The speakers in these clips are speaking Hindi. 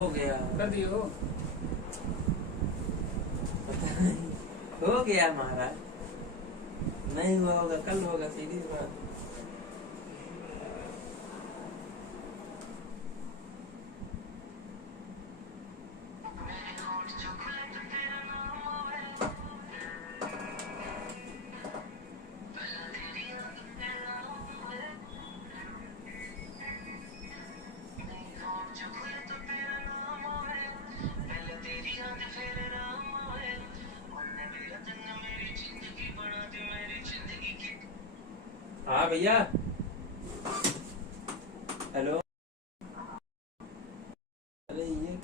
हो गया कर दियो। पता नहीं हो गया महाराज। नहीं हुआ होगा, कल होगा, सीधी सी बात। हाँ भैया, हेलो। अरे ये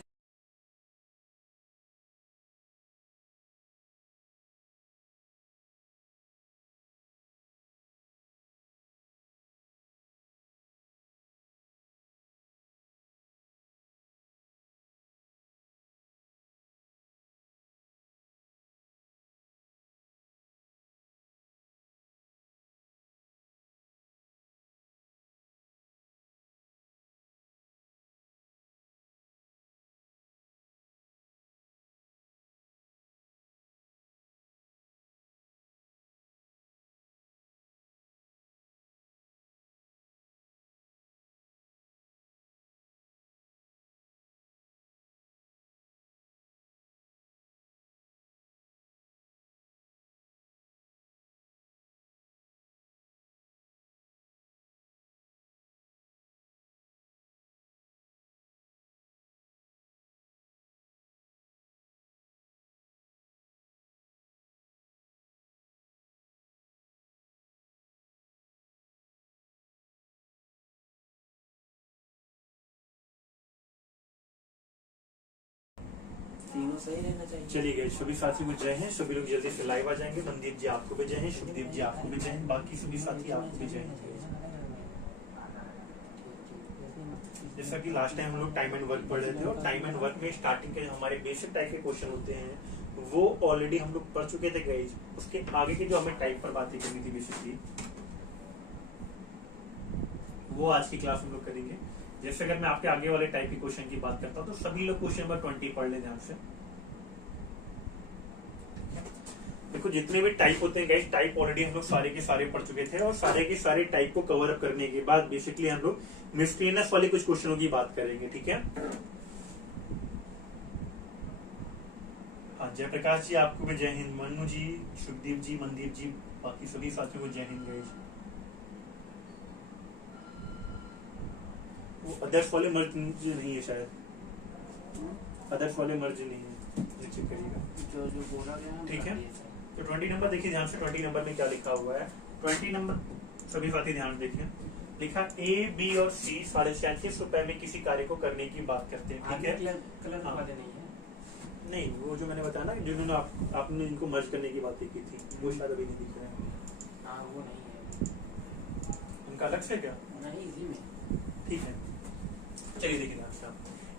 तीनों सही रहना चाहिए। चलिए गए सभी साथी को जय हैं। सभी लोग जल्दी से लाइव आ जाएंगे। मनदीप जी आपको भी जय हैं, शुभदीप जी आपको भी जय हैं, बाकी सभी साथी आपको भी जय हैं। जैसा कि लास्ट टाइम हम लोग टाइम एंड वर्क पढ़ रहे थे और टाइम एंड वर्क में स्टार्टिंग के हमारे बेसिक टाइप के क्वेश्चन होते हैं वो ऑलरेडी हम लोग पढ़ चुके थे गाइस। उसके आगे की जो हमें टाइप पर बातें करनी थी बेसिकली वो आज की क्लास हम लोग करेंगे। जैसे अगर मैं आपके आगे वाले टाइप के क्वेश्चन की बात करता हूँ तो सभी लोग क्वेश्चन नंबर 20 पढ़ लें ध्यान से। देखो जितने भी टाइप होते हैं गाइस, टाइप ऑलरेडी हम लोग सारे के सारे पढ़ चुके थे और सारे के सारे टाइप को कवर अप करने के बाद बेसिकली हम लोग मिसलेनियस वाले कुछ क्वेश्चनों की बात करेंगे। ठीक है। हाँ, जयप्रकाश जी आपको भी जय हिंद, मनु जी, शुभदीप जी, मनदीप जी, बाकी सभी साथियों को जय हिंद गाइस। वो अदर्स वाले मर्ज नहीं है शायद, अदर्स वाले मर्ज नहीं है, चेक करिएगा जो बोला गया। ठीक है। तो 20 नंबर देखिए ध्यान से। 20 नंबर में क्या लिखा हुआ है? 20 नंबर सभी साथी ध्यान देखिए। लिखा ए बी और सी 37.5 में किसी कार्य को करने की बात करते हैं। ठीक है। कलर वाले नहीं है। नहीं, वो जो मैंने बताया ना जिन्होंने आपने इनको मर्ज करने की बातें की थी वो शायद अभी नहीं दिख रहे हैं। हाँ वो नहीं है। उनका अलग से क्या? नहीं इसी में। ठीक है, चलिए देखिए ध्यान से।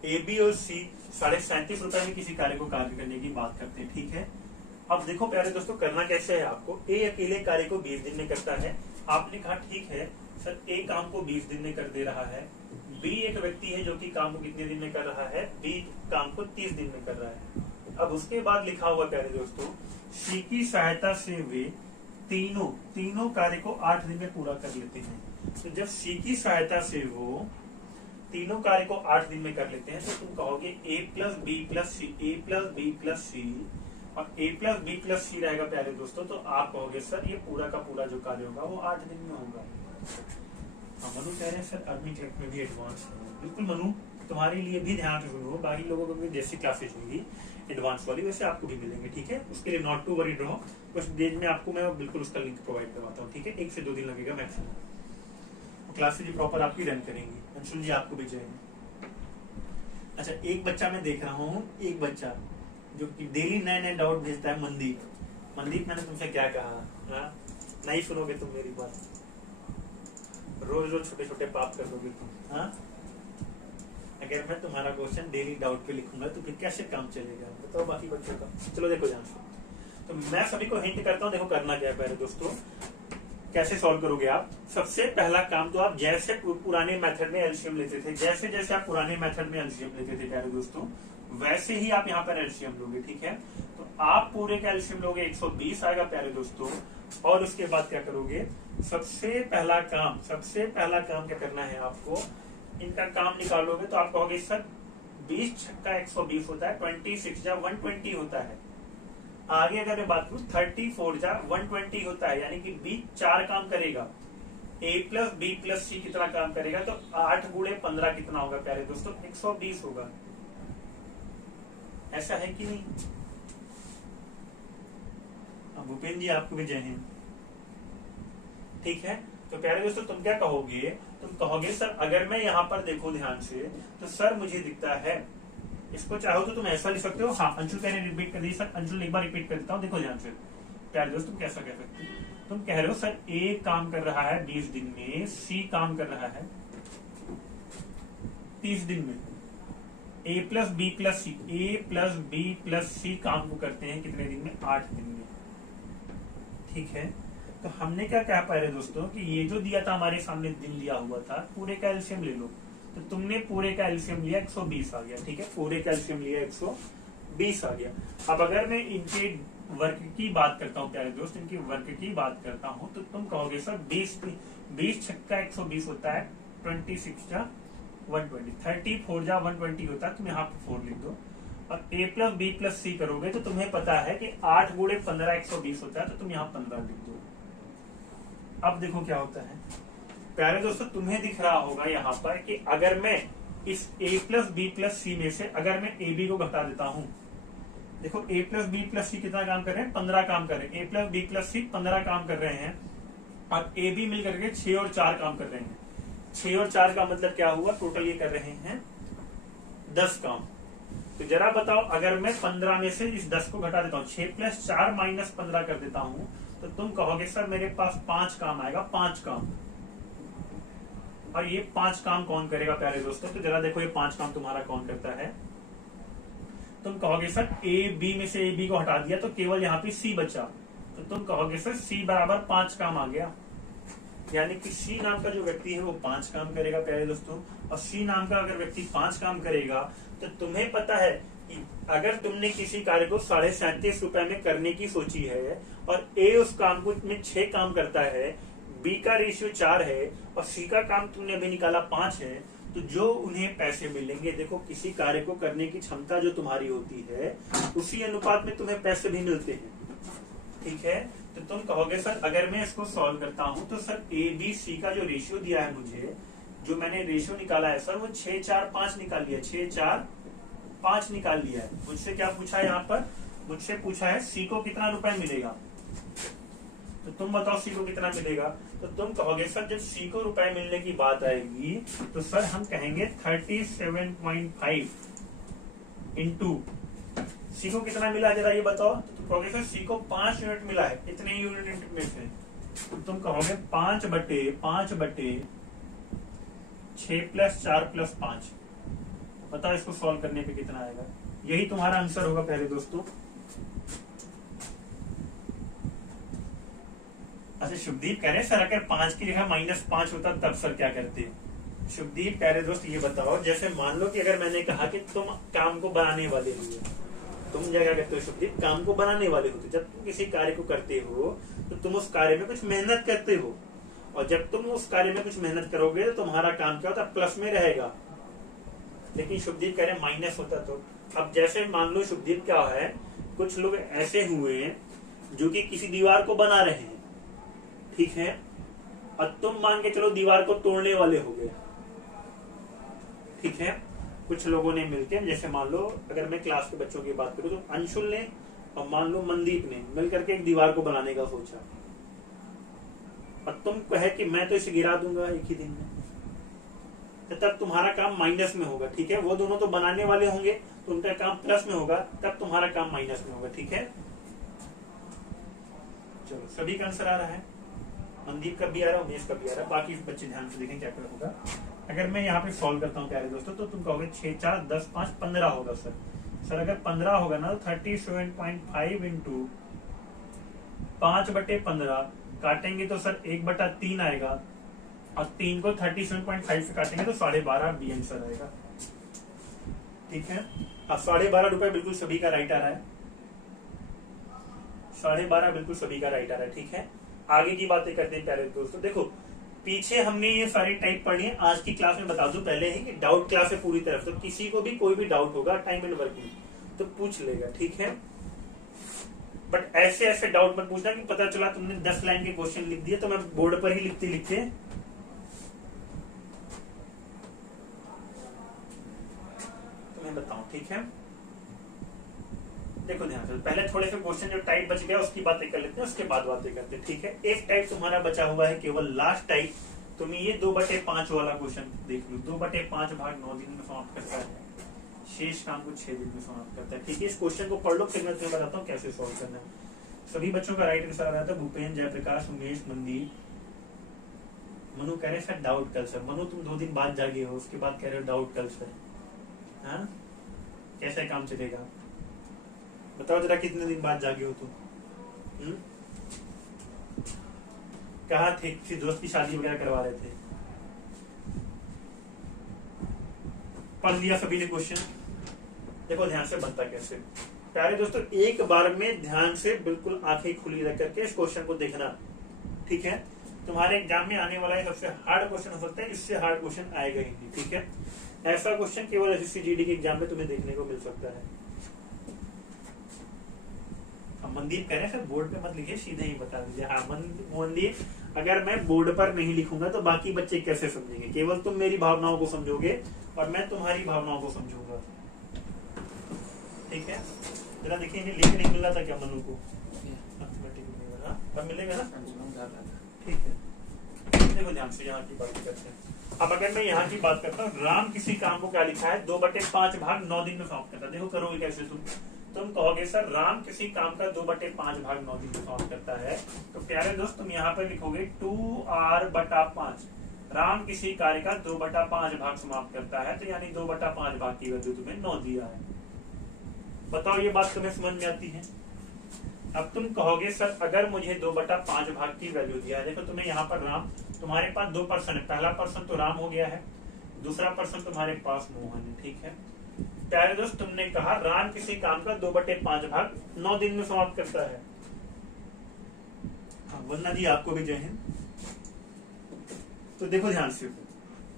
ए बी और सी 37.5 में किसी कार्य को कार्य करने की बात करते हैं। ठीक है। अब देखो प्यारे दोस्तों, करना कैसे है आपको। ए अकेले कार्य को 20 दिन में करता है। आपने कहा ठीक है सर, ए काम को 20 दिन में कर दे रहा है। बी एक व्यक्ति है जो कि काम को कितने दिन में कर रहा है? बी काम को 30 दिन में कर रहा है। अब उसके बाद लिखा हुआ प्यारे दोस्तों, सी की सहायता से वे तीनों कार्य को 8 दिन में पूरा कर लेते हैं। तो जब सी की सहायता से वो तीनों कार्य को 8 दिन में कर लेते हैं तो तुम कहोगे ए प्लस बी प्लस सी, ए प्लस बी प्लस सी और ए प्लस बी प्लस सी रहेगा प्यारे दोस्तों। तो आप कहोगे सर ये पूरा का पूरा जो कार्य होगा वो 8 दिन में होगा। मनु कह रहे हैं सर अर्निंग ट्रैक में भी एडवांस हो। बिल्कुल मनु, तुम्हारे लिए भी ध्यान से सुनो, बाकी लोगों को भी जैसी क्लासेज होंगी एडवांस वाली वैसे आपको भी मिलेंगे। ठीक है। उसके लिए नॉट टू वरीड रहो, कुछ देर में आपको मैं बिल्कुल उसका लिंक प्रोवाइड करवाता हूँ। ठीक है। 1 से 2 दिन लगेगा मैक्सिमम। क्लासेज प्रॉपर आपकी रन करेंगी। अंशुल जी आपको भी चाहिए। अच्छा, एक बच्चा मैं देख रहा हूँ, एक बच्चा जो कि डेली नए डाउट भेजता है, मनदीप मैंने तुमसे क्या कहा? हाँ? नहीं सुनोगे तुम मेरी बात, रोज रोज छोटे छोटे पाप कर दोगे तुम। हाँ? अगर मैं तुम्हारा क्वेश्चन डेली डाउट पे लिखूंगा तो फिर कैसे काम चलेगा बताओ बाकी बच्चों का। चलो देखो ध्यान से, तो मैं सभी को हिंट करता हूँ। देखो करना क्या है पहले दोस्तों, कैसे सॉल्व करोगे आप? सबसे पहला काम तो आप जैसे पुराने मेथड में एलसीएम लेते थे, जैसे जैसे आप पुराने मेथड में एलसीएम लेते थे प्यारे दोस्तों, वैसे ही आप यहाँ पर एलसीएम लोगे। ठीक है, तो आप पूरे का एलसीएम लोगे 120 आएगा प्यारे दोस्तों। और उसके बाद क्या करोगे? सबसे पहला काम क्या करना है आपको? इनका काम निकालोगे तो आप कहोगे सर 20 छक्का 120 होता है, 26 जा 120 होता है। आगे अगर मैं बात करूं 34 जा 120 होता है, यानी कि बी 4 काम करेगा। a प्लस बी प्लस सी कितना काम करेगा? तो 8 गुणे 15 कितना होगा प्यारे दोस्तों? 120 होगा। ऐसा है कि नहीं? भूपेंद्र जी आपको भी जय हिंद। ठीक है, तो प्यारे दोस्तों तुम क्या कहोगे? तुम कहोगे सर अगर मैं यहाँ पर देखो ध्यान से, तो सर मुझे दिखता है, इसको चाहो तो तुम ऐसा लिख सकते हो। हाँ, अंशुल कह रहे रिपीट कर दीजिए। सर अंशुल एक बार रिपीट कर देता हूँ, देखो ध्यान से। प्यारे दोस्त तुम कैसा कह सकते हो? तुम कह रहे हो सर ए काम कर रहा है 20 दिन में, सी काम कर रहा है 30 दिन में। ए प्लस बी प्लस सी, ए प्लस बी प्लस सी काम को करते हैं कितने दिन में? 8 दिन में। ठीक है, तो हमने क्या कहा पहले दोस्तों कि ये जो दिया था हमारे सामने दिन दिया हुआ था, पूरे का एलसीएम ले लो। तो तुमने पूरे का एलसीएम लिया 120 आ गया। ठीक है, पूरे का एलसीएम लिया 120 आ गया। अब अगर मैं इनके वर्क की बात करता हूँ प्यारे दोस्त, इनकी वर्क की बात करता हूँ, तो तुम कहोगे सर 20 छक्का 120 होता है, 26 जा 120, 34 जा 120 होता है। तुम यहाँ पे 4 लिख दो। और a प्लस बी प्लस सी करोगे तो तुम्हें पता है कि 8 गुणे 15 120 होता है, तो तुम यहाँ 15 लिख दो। अब देखो क्या होता है प्यारे दोस्तों, तुम्हें दिख रहा होगा यहाँ पर कि अगर मैं इस a प्लस बी प्लस सी में से अगर मैं ए बी को घटा देता हूँ, देखो a प्लस बी प्लस सी कितना काम कर रहे हैं? 15 काम कर रहे हैं। a प्लस बी प्लस सी 15 काम कर रहे हैं, और ए बी मिल करके 6 और 4 काम कर रहे हैं। 6 और 4 का मतलब क्या हुआ? टोटल ये कर रहे हैं 10 काम। तो जरा बताओ, अगर मैं 15 में से इस 10 को घटा देता हूँ, 6 प्लस 4 माइनस 15 कर देता हूँ, तो तुम कहोगे सर मेरे पास 5 काम आएगा, 5 काम। और ये 5 काम कौन करेगा प्यारे दोस्तों? तो जरा देखो ये 5 काम तुम्हारा कौन करता है? तुम कहोगे सर ए बी में से ए बी को हटा दिया तो केवल यहाँ पे सी बचा, तो तुम कहोगे सर सी बराबर 5 काम आ गया। यानी कि सी नाम का जो व्यक्ति है वो 5 काम करेगा प्यारे दोस्तों। और सी नाम का अगर व्यक्ति 5 काम करेगा, तो तुम्हें पता है कि अगर तुमने किसी कार्य को 37.5 रुपए में करने की सोची है, और ए उस काम को में 6 काम करता है, बी का रेशियो 4 है, और सी का काम तुमने अभी निकाला 5 है, तो जो उन्हें पैसे मिलेंगे, देखो किसी कार्य को करने की क्षमता जो तुम्हारी होती है, उसी अनुपात में तुम्हें पैसे भी मिलते हैं। ठीक है, तो तुम कहोगे सर अगर मैं इसको सॉल्व करता हूं, तो सर ए बी सी का जो रेशियो दिया है मुझे, जो मैंने रेशियो निकाला है सर, वो 6 4 5 निकाल लिया, 6 4 5 निकाल लिया है। मुझसे क्या पूछा है यहाँ पर? मुझसे पूछा है सी को कितना रुपए मिलेगा। तो तुम बताओ सी को कितना मिलेगा? तो तुम कहोगे सर जब सी को रुपए मिलने की बात आएगी, तो सर हम कहेंगे 37.5 इंटू सी को कितना मिला, जरा ये बताओ। तो तुम कहोगे सर सी को 5 यूनिट मिला है, इतने यूनिट में से। तो तुम कहोगे 5 बटे 6 प्लस 4 प्लस 5। बताओ इसको सॉल्व करने पे कितना आएगा? यही तुम्हारा आंसर होगा प्यारे दोस्तों। अच्छा, शुभदीप कह रहे हैं सर अगर 5 की जगह -5 होता तब सर क्या करते? शुभदीप प्यारे दोस्त ये बताओ, जैसे मान लो कि अगर मैंने कहा कि तुम काम को बनाने वाले हो, तुम क्या करते हो शुभदीप? काम को बनाने वाले हो। तो जब तुम किसी कार्य को करते हो तो तुम उस कार्य में कुछ मेहनत करते हो, और जब तुम उस कार्य में कुछ मेहनत करोगे तो तुम्हारा काम क्या होता है? प्लस में रहेगा। लेकिन शुभदीप कह रहे हैं माइनस होता। तो अब जैसे मान लो शुभदीप क्या है, कुछ लोग ऐसे हुए जो कि किसी दीवार को बना रहे हैं, ठीक है, और तुम मान के चलो दीवार को तोड़ने वाले हो गए। ठीक है, कुछ लोगों ने मिलकर, जैसे मान लो अगर मैं क्लास के बच्चों की बात करूं, तो अंशुल ने और मान लो मनदीप ने मिलकर के एक दीवार को बनाने का सोचा, और तुम कहे कि मैं तो इसे गिरा दूंगा एक ही दिन में, तो तब तुम्हारा काम माइनस में होगा। ठीक है, वो दोनों तो बनाने वाले होंगे तो उनका काम प्लस में होगा, तब तुम्हारा काम माइनस में होगा। ठीक है, चलो सभी का आंसर आ रहा है। मनदीप का भी आ रहा है, उमेश का भी आ रहा है। बाकी बच्चे ध्यान से देखें क्या क्या होगा। अगर मैं यहाँ पे सॉल्व करता हूँ प्यारे दोस्तों, तो तुम कहोगे 6 4 10 5 15 होगा सर। सर अगर 15 होगा ना, तो 37.5 इंटू 5/15 काटेंगे तो सर 1/3 आएगा, और 3 को 37.5 से काटेंगे तो 12.5 बी आंसर आएगा। ठीक है, अब 12.5 रुपए बिल्कुल सभी का राइट आ रहा है, 12.5 बिल्कुल सभी का राइट आ रहा है। ठीक है, आगे की बातें करते हैं प्यारे दोस्तों। देखो पीछे हमने ये सारी टाइप पढ़ी है, आज की क्लास में बता दूं पहले ही कि डाउट क्लास है पूरी तरफ, तो किसी को भी कोई भी डाउट होगा टाइम एंड वर्क में तो पूछ लेगा। ठीक है, बट ऐसे ऐसे डाउट मत पूछना कि पता चला तुमने 10 लाइन के क्वेश्चन लिख दिए तो मैं बोर्ड पर ही लिखते लिखते तुम्हें बताऊं। ठीक है, देखो ध्यान से, पहले थोड़े से क्वेश्चन जो टाइप बच गया उसकी बातें कर लेते हैं, उसके बाद बातें करते हैं। ठीक है, एक टाइप तुम्हारा बचा हुआ है केवल लास्ट टाइप, तुम ये 2/5 वाला क्वेश्चन देख लो। 2/5 भाग 9 दिन में समाप्त करता है, शेष काम को 6 दिन में समाप्त करता है। ठीक है, इस क्वेश्चन को पढ़ लो, फिर मैं तुम्हें बताता हूँ कैसे सॉल्व करना है। सभी बच्चों का राइट आंसर आ रहा था भूपेन, जयप्रकाश, उमेश, मंदीप। मनु कह रहे सर डाउट कल सर। मनु तुम 2 दिन बाद जागे हो, उसके बाद कह रहे हो डाउट कल सर। हाँ, कैसा काम चलेगा बताओ जरा, कितने दिन बाद जागे हो तुम? कहाँ थे? किसी दोस्त की शादी वगैरह करवा रहे थे? पढ़ लिया सभी ने क्वेश्चन? देखो ध्यान से बनता कैसे प्यारे दोस्तों, एक बार में ध्यान से बिल्कुल आंखें खुली रख करके इस क्वेश्चन को देखना। ठीक है, तुम्हारे एग्जाम में आने वाला है सबसे हार्ड क्वेश्चन हो सकता है, इससे हार्ड क्वेश्चन आएगा ही नहीं। ठीक है, ऐसा क्वेश्चन केवल एसएससी जीडी के एग्जाम में तुम्हें देखने को मिल सकता है। मनदीप कह रहे हैं सर बोर्ड पे मत लिखिए, सीधे ही बता दीजिए। हाँ मनदीप, अगर मैं बोर्ड पर नहीं लिखूंगा तो बाकी बच्चे कैसे समझेंगे? केवल तुम मेरी भावनाओं को समझोगे और मैं तुम्हारी भावनाओं को समझूंगा। ठीक है, जरा देखिए इन्हें लिख नहीं मिल रहा था क्या मनु को? अब मिलेगा ना? ठीक है, देखो ध्यान से यहाँ की बात करते हैं। अब अगर मैं यहाँ की बात करता हूँ, राम किसी काम को क्या लिखा है 2/5 भाग 9 दिन में समाप्त करता है। देखो करोगे कैसे तुम कहोगे सर राम किसी काम का 2/5 भाग 9 दिन में समाप्त करता है, तो प्यारे दोस्त तुम यहाँ पर लिखोगे 2r/5। राम किसी कार्य का 2/5 भाग समाप्त करता है, तो यानी 2/5 भाग की वैल्यू तुम्हें 9 दिया है। बताओ ये बात तुम्हें समझ में आती है? अब तुम कहोगे सर अगर मुझे 2/5 भाग की वैल्यू दिया है, देखो तुम्हें यहाँ पर राम, तुम्हारे पास 2 पर्सन है, पहला पर्सन तो राम हो गया है, दूसरा पर्सन तुम्हारे पास मोहन है। ठीक है प्यारे दोस्त, तुमने कहा राम किसी काम का 2/5 भाग 9 दिन में समाप्त करता है। वंदना जी आपको भी जय हिंद। तो देखो ध्यान से,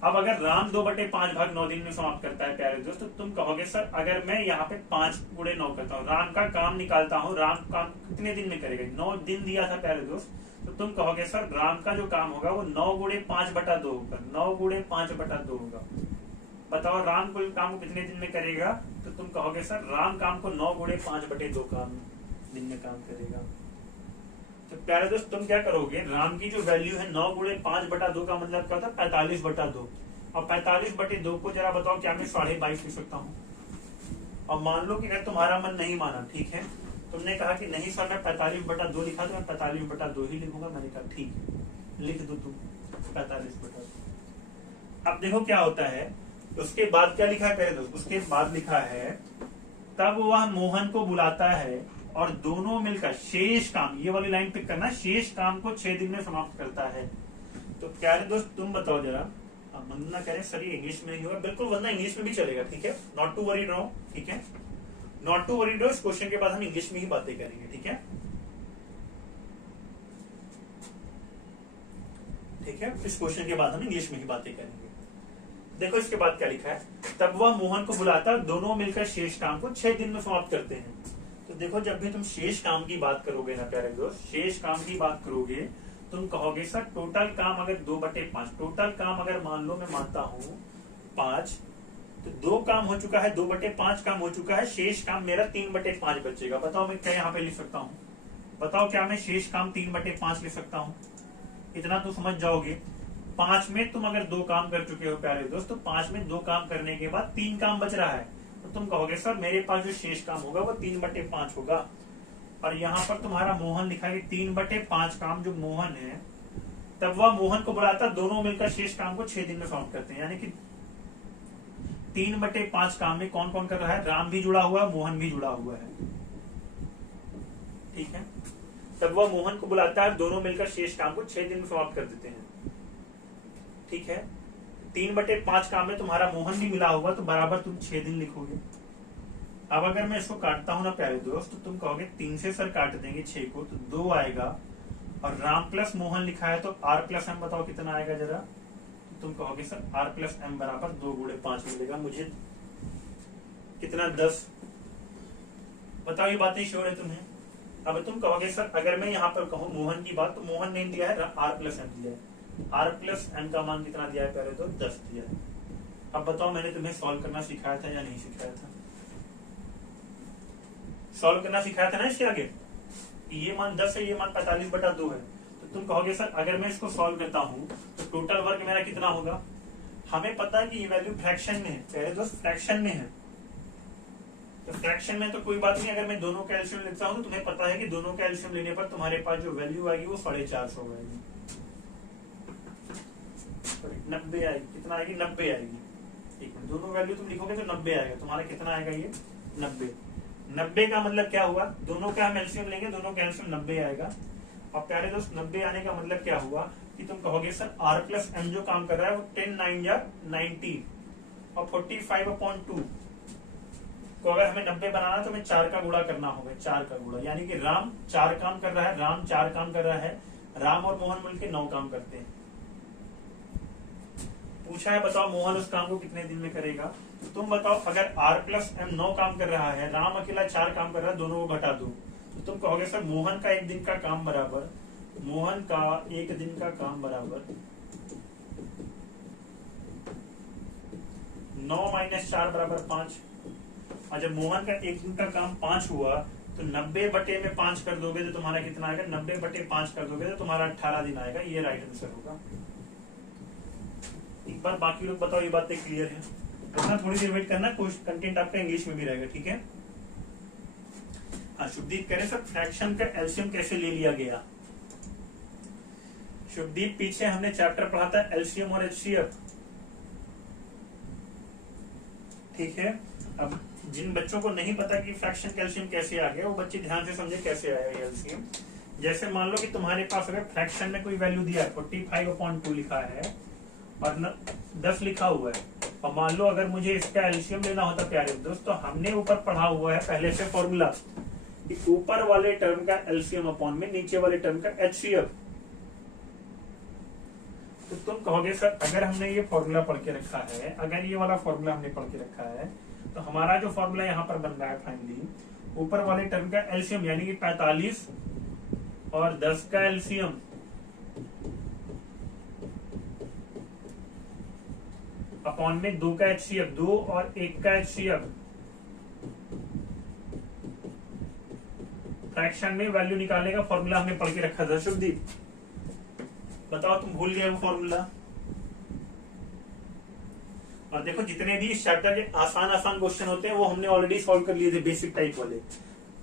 अब अगर राम 2/5 भाग 9 दिन में समाप्त करता है प्यारे दोस्त, तो तुम कहोगे सर अगर मैं यहाँ पे 5 गुणे 9 करता हूँ, राम का काम निकालता हूँ, राम काम कितने दिन में करेगा? 9 दिन दिया था प्यारे दोस्त, तो तुम कहोगे सर राम का जो काम होगा वो 9 गुणे 5/2 होगा, 9 गुणे 5/2 होगा। बताओ राम को काम को कितने दिन में करेगा? तो तुम कहोगे सर राम काम को 9 गुणे 5/2 काम दिन में काम करेगा। तो प्यारे दोस्त तुम क्या करोगे, राम की जो वैल्यू है 9 गुणे 5/2 का मतलब क्या होता है 45/2, और 45/2 को जरा बताओ क्या मैं 22.5 लिख सकता हूँ? और मान लो कि अगर तुम्हारा मन नहीं माना, ठीक है, तुमने कहा कि नहीं सर मैं 45/2 लिखा तो मैं 45/2 ही लिखूंगा। मैंने कहा ठीक है लिख दो तुम 45/2। अब देखो क्या होता है, उसके बाद क्या लिखा है पहले दोस्त, उसके बाद लिखा है तब वह मोहन को बुलाता है और दोनों मिलकर शेष काम, ये वाली लाइन पिक करना, शेष काम को 6 दिन में समाप्त करता है। तो प्यारे दोस्त तुम बताओ जरा, वंदना कह रहे सर ये इंग्लिश में नहीं होगा, बिल्कुल वंदना इंग्लिश में भी चलेगा। ठीक है, नॉट टू वरी नो। ठीक है, नॉट टू वरी नो, इस क्वेश्चन के बाद हम इंग्लिश में ही बातें करेंगे। ठीक है, ठीक है, इस क्वेश्चन के बाद हम इंग्लिश में ही बातें करेंगे। देखो इसके बाद क्या लिखा है, तब वह मोहन को बुलाता, दोनों मिलकर शेष काम को 6 दिन में समाप्त करते हैं। तो देखो जब भी तुम शेष काम की बात करोगे ना प्यारे दोस्त, शेष काम की बात करोगे, तुम कहोगे सर टोटल काम अगर 2/5, टोटल काम अगर मान लो मैं मानता हूँ 5, तो 2 काम हो चुका है, 2/5 काम हो चुका है, शेष काम मेरा 3/5 बचेगा। बताओ मैं क्या यहाँ पे लिख सकता हूँ? बताओ क्या मैं शेष काम 3/5 लिख सकता हूँ? इतना तो समझ जाओगे। 5 में तुम अगर 2 काम कर चुके हो प्यारे दोस्त, तो 5 में 2 काम करने के बाद 3 काम बच रहा है, तो तुम कहोगे सर मेरे पास जो शेष काम होगा वो 3/5 होगा। और यहाँ पर तुम्हारा मोहन लिखा है 3/5 काम जो मोहन है, तब वह मोहन को बुलाता, दोनों मिलकर शेष काम को 6 दिन में समाप्त करते हैं। यानी कि 3/5 काम में कौन कौन कर रहा है? राम भी जुड़ा हुआ है, मोहन भी जुड़ा हुआ है। ठीक है, तब वह मोहन को बुलाता है, दोनों मिलकर शेष काम को 6 दिन में समाप्त कर देते हैं। ठीक है, 3/5 काम में तुम्हारा मोहन भी मिला होगा तो बराबर तुम 6 दिन लिखोगे। अब अगर मैं इसको काटता हूं ना प्यारे दोस्त, तो तुम कहोगे 3 से सर काट देंगे 6 को तो 2 आएगा, और राम प्लस मोहन लिखा है तो R प्लस M बताओ कितना आएगा जरा। तो तुम कहोगे सर R प्लस M बराबर 2 × 5 मिलेगा मुझे कितना 10। बताओ ये बातें श्योर है तुम्हें। अब तुम कहोगे सर अगर मैं यहाँ पर कहूँ मोहन की बात, तो मोहन ने दिया है R प्लस M दिया है, R प्लस M का मान कितना दिया है प्यारे तो 10 दिया है। अब बताओ मैंने तुम्हें सॉल्व करना सिखाया था या नहीं सिखाया था? सॉल्व करना सिखाया था ना इसके आगे। ये मान 10 है, ये मान 45/2 है। तो तुम कहोगे सर अगर मैं इसको सॉल्व करता हूँ तो टोटल वर्क मेरा कितना होगा। हमें पता है कि ये वैल्यू फ्रैक्शन में है, पहले दोस्त फ्रैक्शन में है, तो फ्रैक्शन में तो कोई बात नहीं। अगर मैं दोनों का एलसीएम लेता हूँ तो तुम्हें पता है कि दोनों का एलसीएम लेने पर तुम्हारे पास जो वैल्यू आएगी वो 450 आएगी, 90 आएगी। कितना आएगी? 90 आएगी। एक मिनट, दोनों वैल्यू तुम लिखोगे तो 90 आएगा। तुम्हारा कितना आएगा? ये 90। 90 का मतलब क्या हुआ? दोनों का हम एलसीएम लेंगे, दोनों का एलसीएम 90 आएगा। और प्यारे दोस्त 90 आने का मतलब क्या हुआ कि तुम कहोगे सर R प्लस M जो काम कर रहा है वो 10 9 या 90 और 45/2 को अगर हमें 90 बनाना तो हमें 4 का गुणा करना होगा, 4 का गुणा, यानी कि राम 4 काम कर रहा है, राम 4 काम कर रहा है, राम और मोहन मिलकर 9 काम करते हैं। पूछा है बताओ मोहन उस काम को कितने दिन में करेगा। तो तुम बताओ अगर R प्लस M 9 काम कर रहा है, राम अकेला 4 काम कर रहा है, दोनों को घटा दो, तो तुम कहोगे सर मोहन का 1 दिन का काम बराबर, मोहन का 1 दिन का काम बराबर 9 - 4 बराबर 5। और जब मोहन का 1 दिन का काम 5 हुआ तो 90/5 कर दोगे तो तुम्हारा कितना आएगा? 90/5 कर दोगे तो तुम्हारा 18 दिन आएगा। ये राइट आंसर होगा। एक बार बाकी लोग बताओ ये बातें क्लियर है? इतना थोड़ी देर वेट करना, कुछ कंटेंट आपका इंग्लिश में भी रहेगा। ठीक है। हाँ, शुभदीप कह रहे सर फ्रैक्शन का एलसीएम कैसे ले लिया गया। शुभदीप पीछे हमने चैप्टर पढ़ा था एलसीएम और एचसीएफ। ठीक है। अब जिन बच्चों को नहीं पता कि फ्रैक्शन का एलसीएम कैसे आ गया, वो बच्चे ध्यान से समझे कैसे आया ये एलसीएम। जैसे मान लो कि तुम्हारे पास अगर फ्रैक्शन में कोई वैल्यू दिया है, 45/2 लिखा है और 10 लिखा हुआ है, और मान लो अगर मुझे इसका एलसीएम लेना होता प्यारे दोस्त, तो हमने ऊपर पढ़ा हुआ है पहले से फॉर्मूला कि ऊपर वाले टर्म का एलसीएम अपॉन में नीचे वाले टर्म का एचसीएफ। तो तुम कहोगे सर अगर हमने ये फॉर्मूला पढ़ के रखा है, अगर ये वाला फॉर्मूला हमने पढ़ के रखा है, तो हमारा जो फॉर्मूला यहाँ पर बन रहा है फाइनली, ऊपर वाले टर्म का एलसीएम यानी कि 45 और 10 का एलसीएम अपॉन में 2 का एचसीएफ, 2 और 1 का एचसीएफ। फ्रैक्शन में वैल्यू निकालने का फॉर्मूला हमने पढ़ के रखा था। शुभदीप बताओ तुम भूल गए वो फॉर्मूला? और देखो जितने भी इस चैप्टर के आसान क्वेश्चन होते हैं वो हमने ऑलरेडी सॉल्व कर लिए थे, बेसिक टाइप वाले।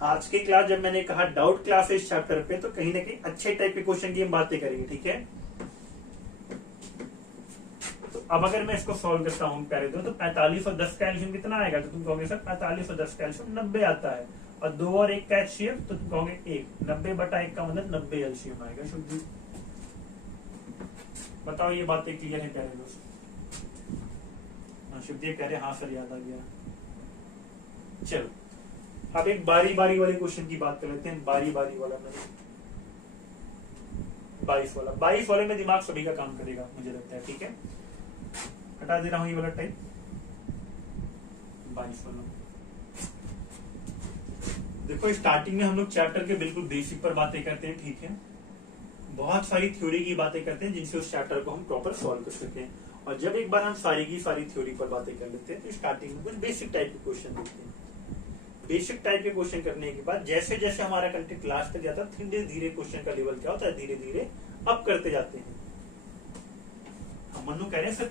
आज की क्लास जब मैंने कहा डाउट क्लास है इस चैप्टर पे, तो कहीं ना कहीं अच्छे टाइप के क्वेश्चन की हम बातें करेंगे। ठीक है। तो अब अगर मैं इसको सॉल्व करता हूँ प्यारे दो, तो 45 और 10 का एलसीएम कितना आएगा? तो तुम कहोगे सर 45 और 10 का एलसीएम 90 आता है, और 2 और 1 का एचसीएफ, तो तुम कहोगे 1। 90/1 का मतलब 90 एलसीएम आएगा। शुद्ध बताओ ये बातें क्लियर है प्यारे दोस्त? शुभदेव कह रहे हाँ सर याद आ गया। चलो अब एक बारी बारी वाले क्वेश्चन की बात कर लेते हैं। बारी बारी वाला 22 वाले में दिमाग सभी का काम करेगा मुझे लगता है। ठीक है, हटा दे रहा हूं ये वाला टाइप। 22 वाला देखो, स्टार्टिंग में हम लोग चैप्टर के बिल्कुल बेसिक पर बातें करते हैं। ठीक है, बहुत सारी थ्योरी की बातें करते हैं जिनसे उस चैप्टर को हम प्रॉपर सॉल्व कर सके हैं। और जब एक बार हम सारी की सारी थ्योरी पर बातें कर लेते हैं तो स्टार्टिंग में कुछ बेसिक टाइप के क्वेश्चन देखते हैं। बेसिक टाइप के क्वेश्चन करने के बाद जैसे जैसे हमारा कंटेंट लास्ट तक जाता है, धीरे धीरे क्वेश्चन का लेवल क्या होता है, धीरे धीरे अप करते जाते हैं। हम मनु कह रहे हैं सर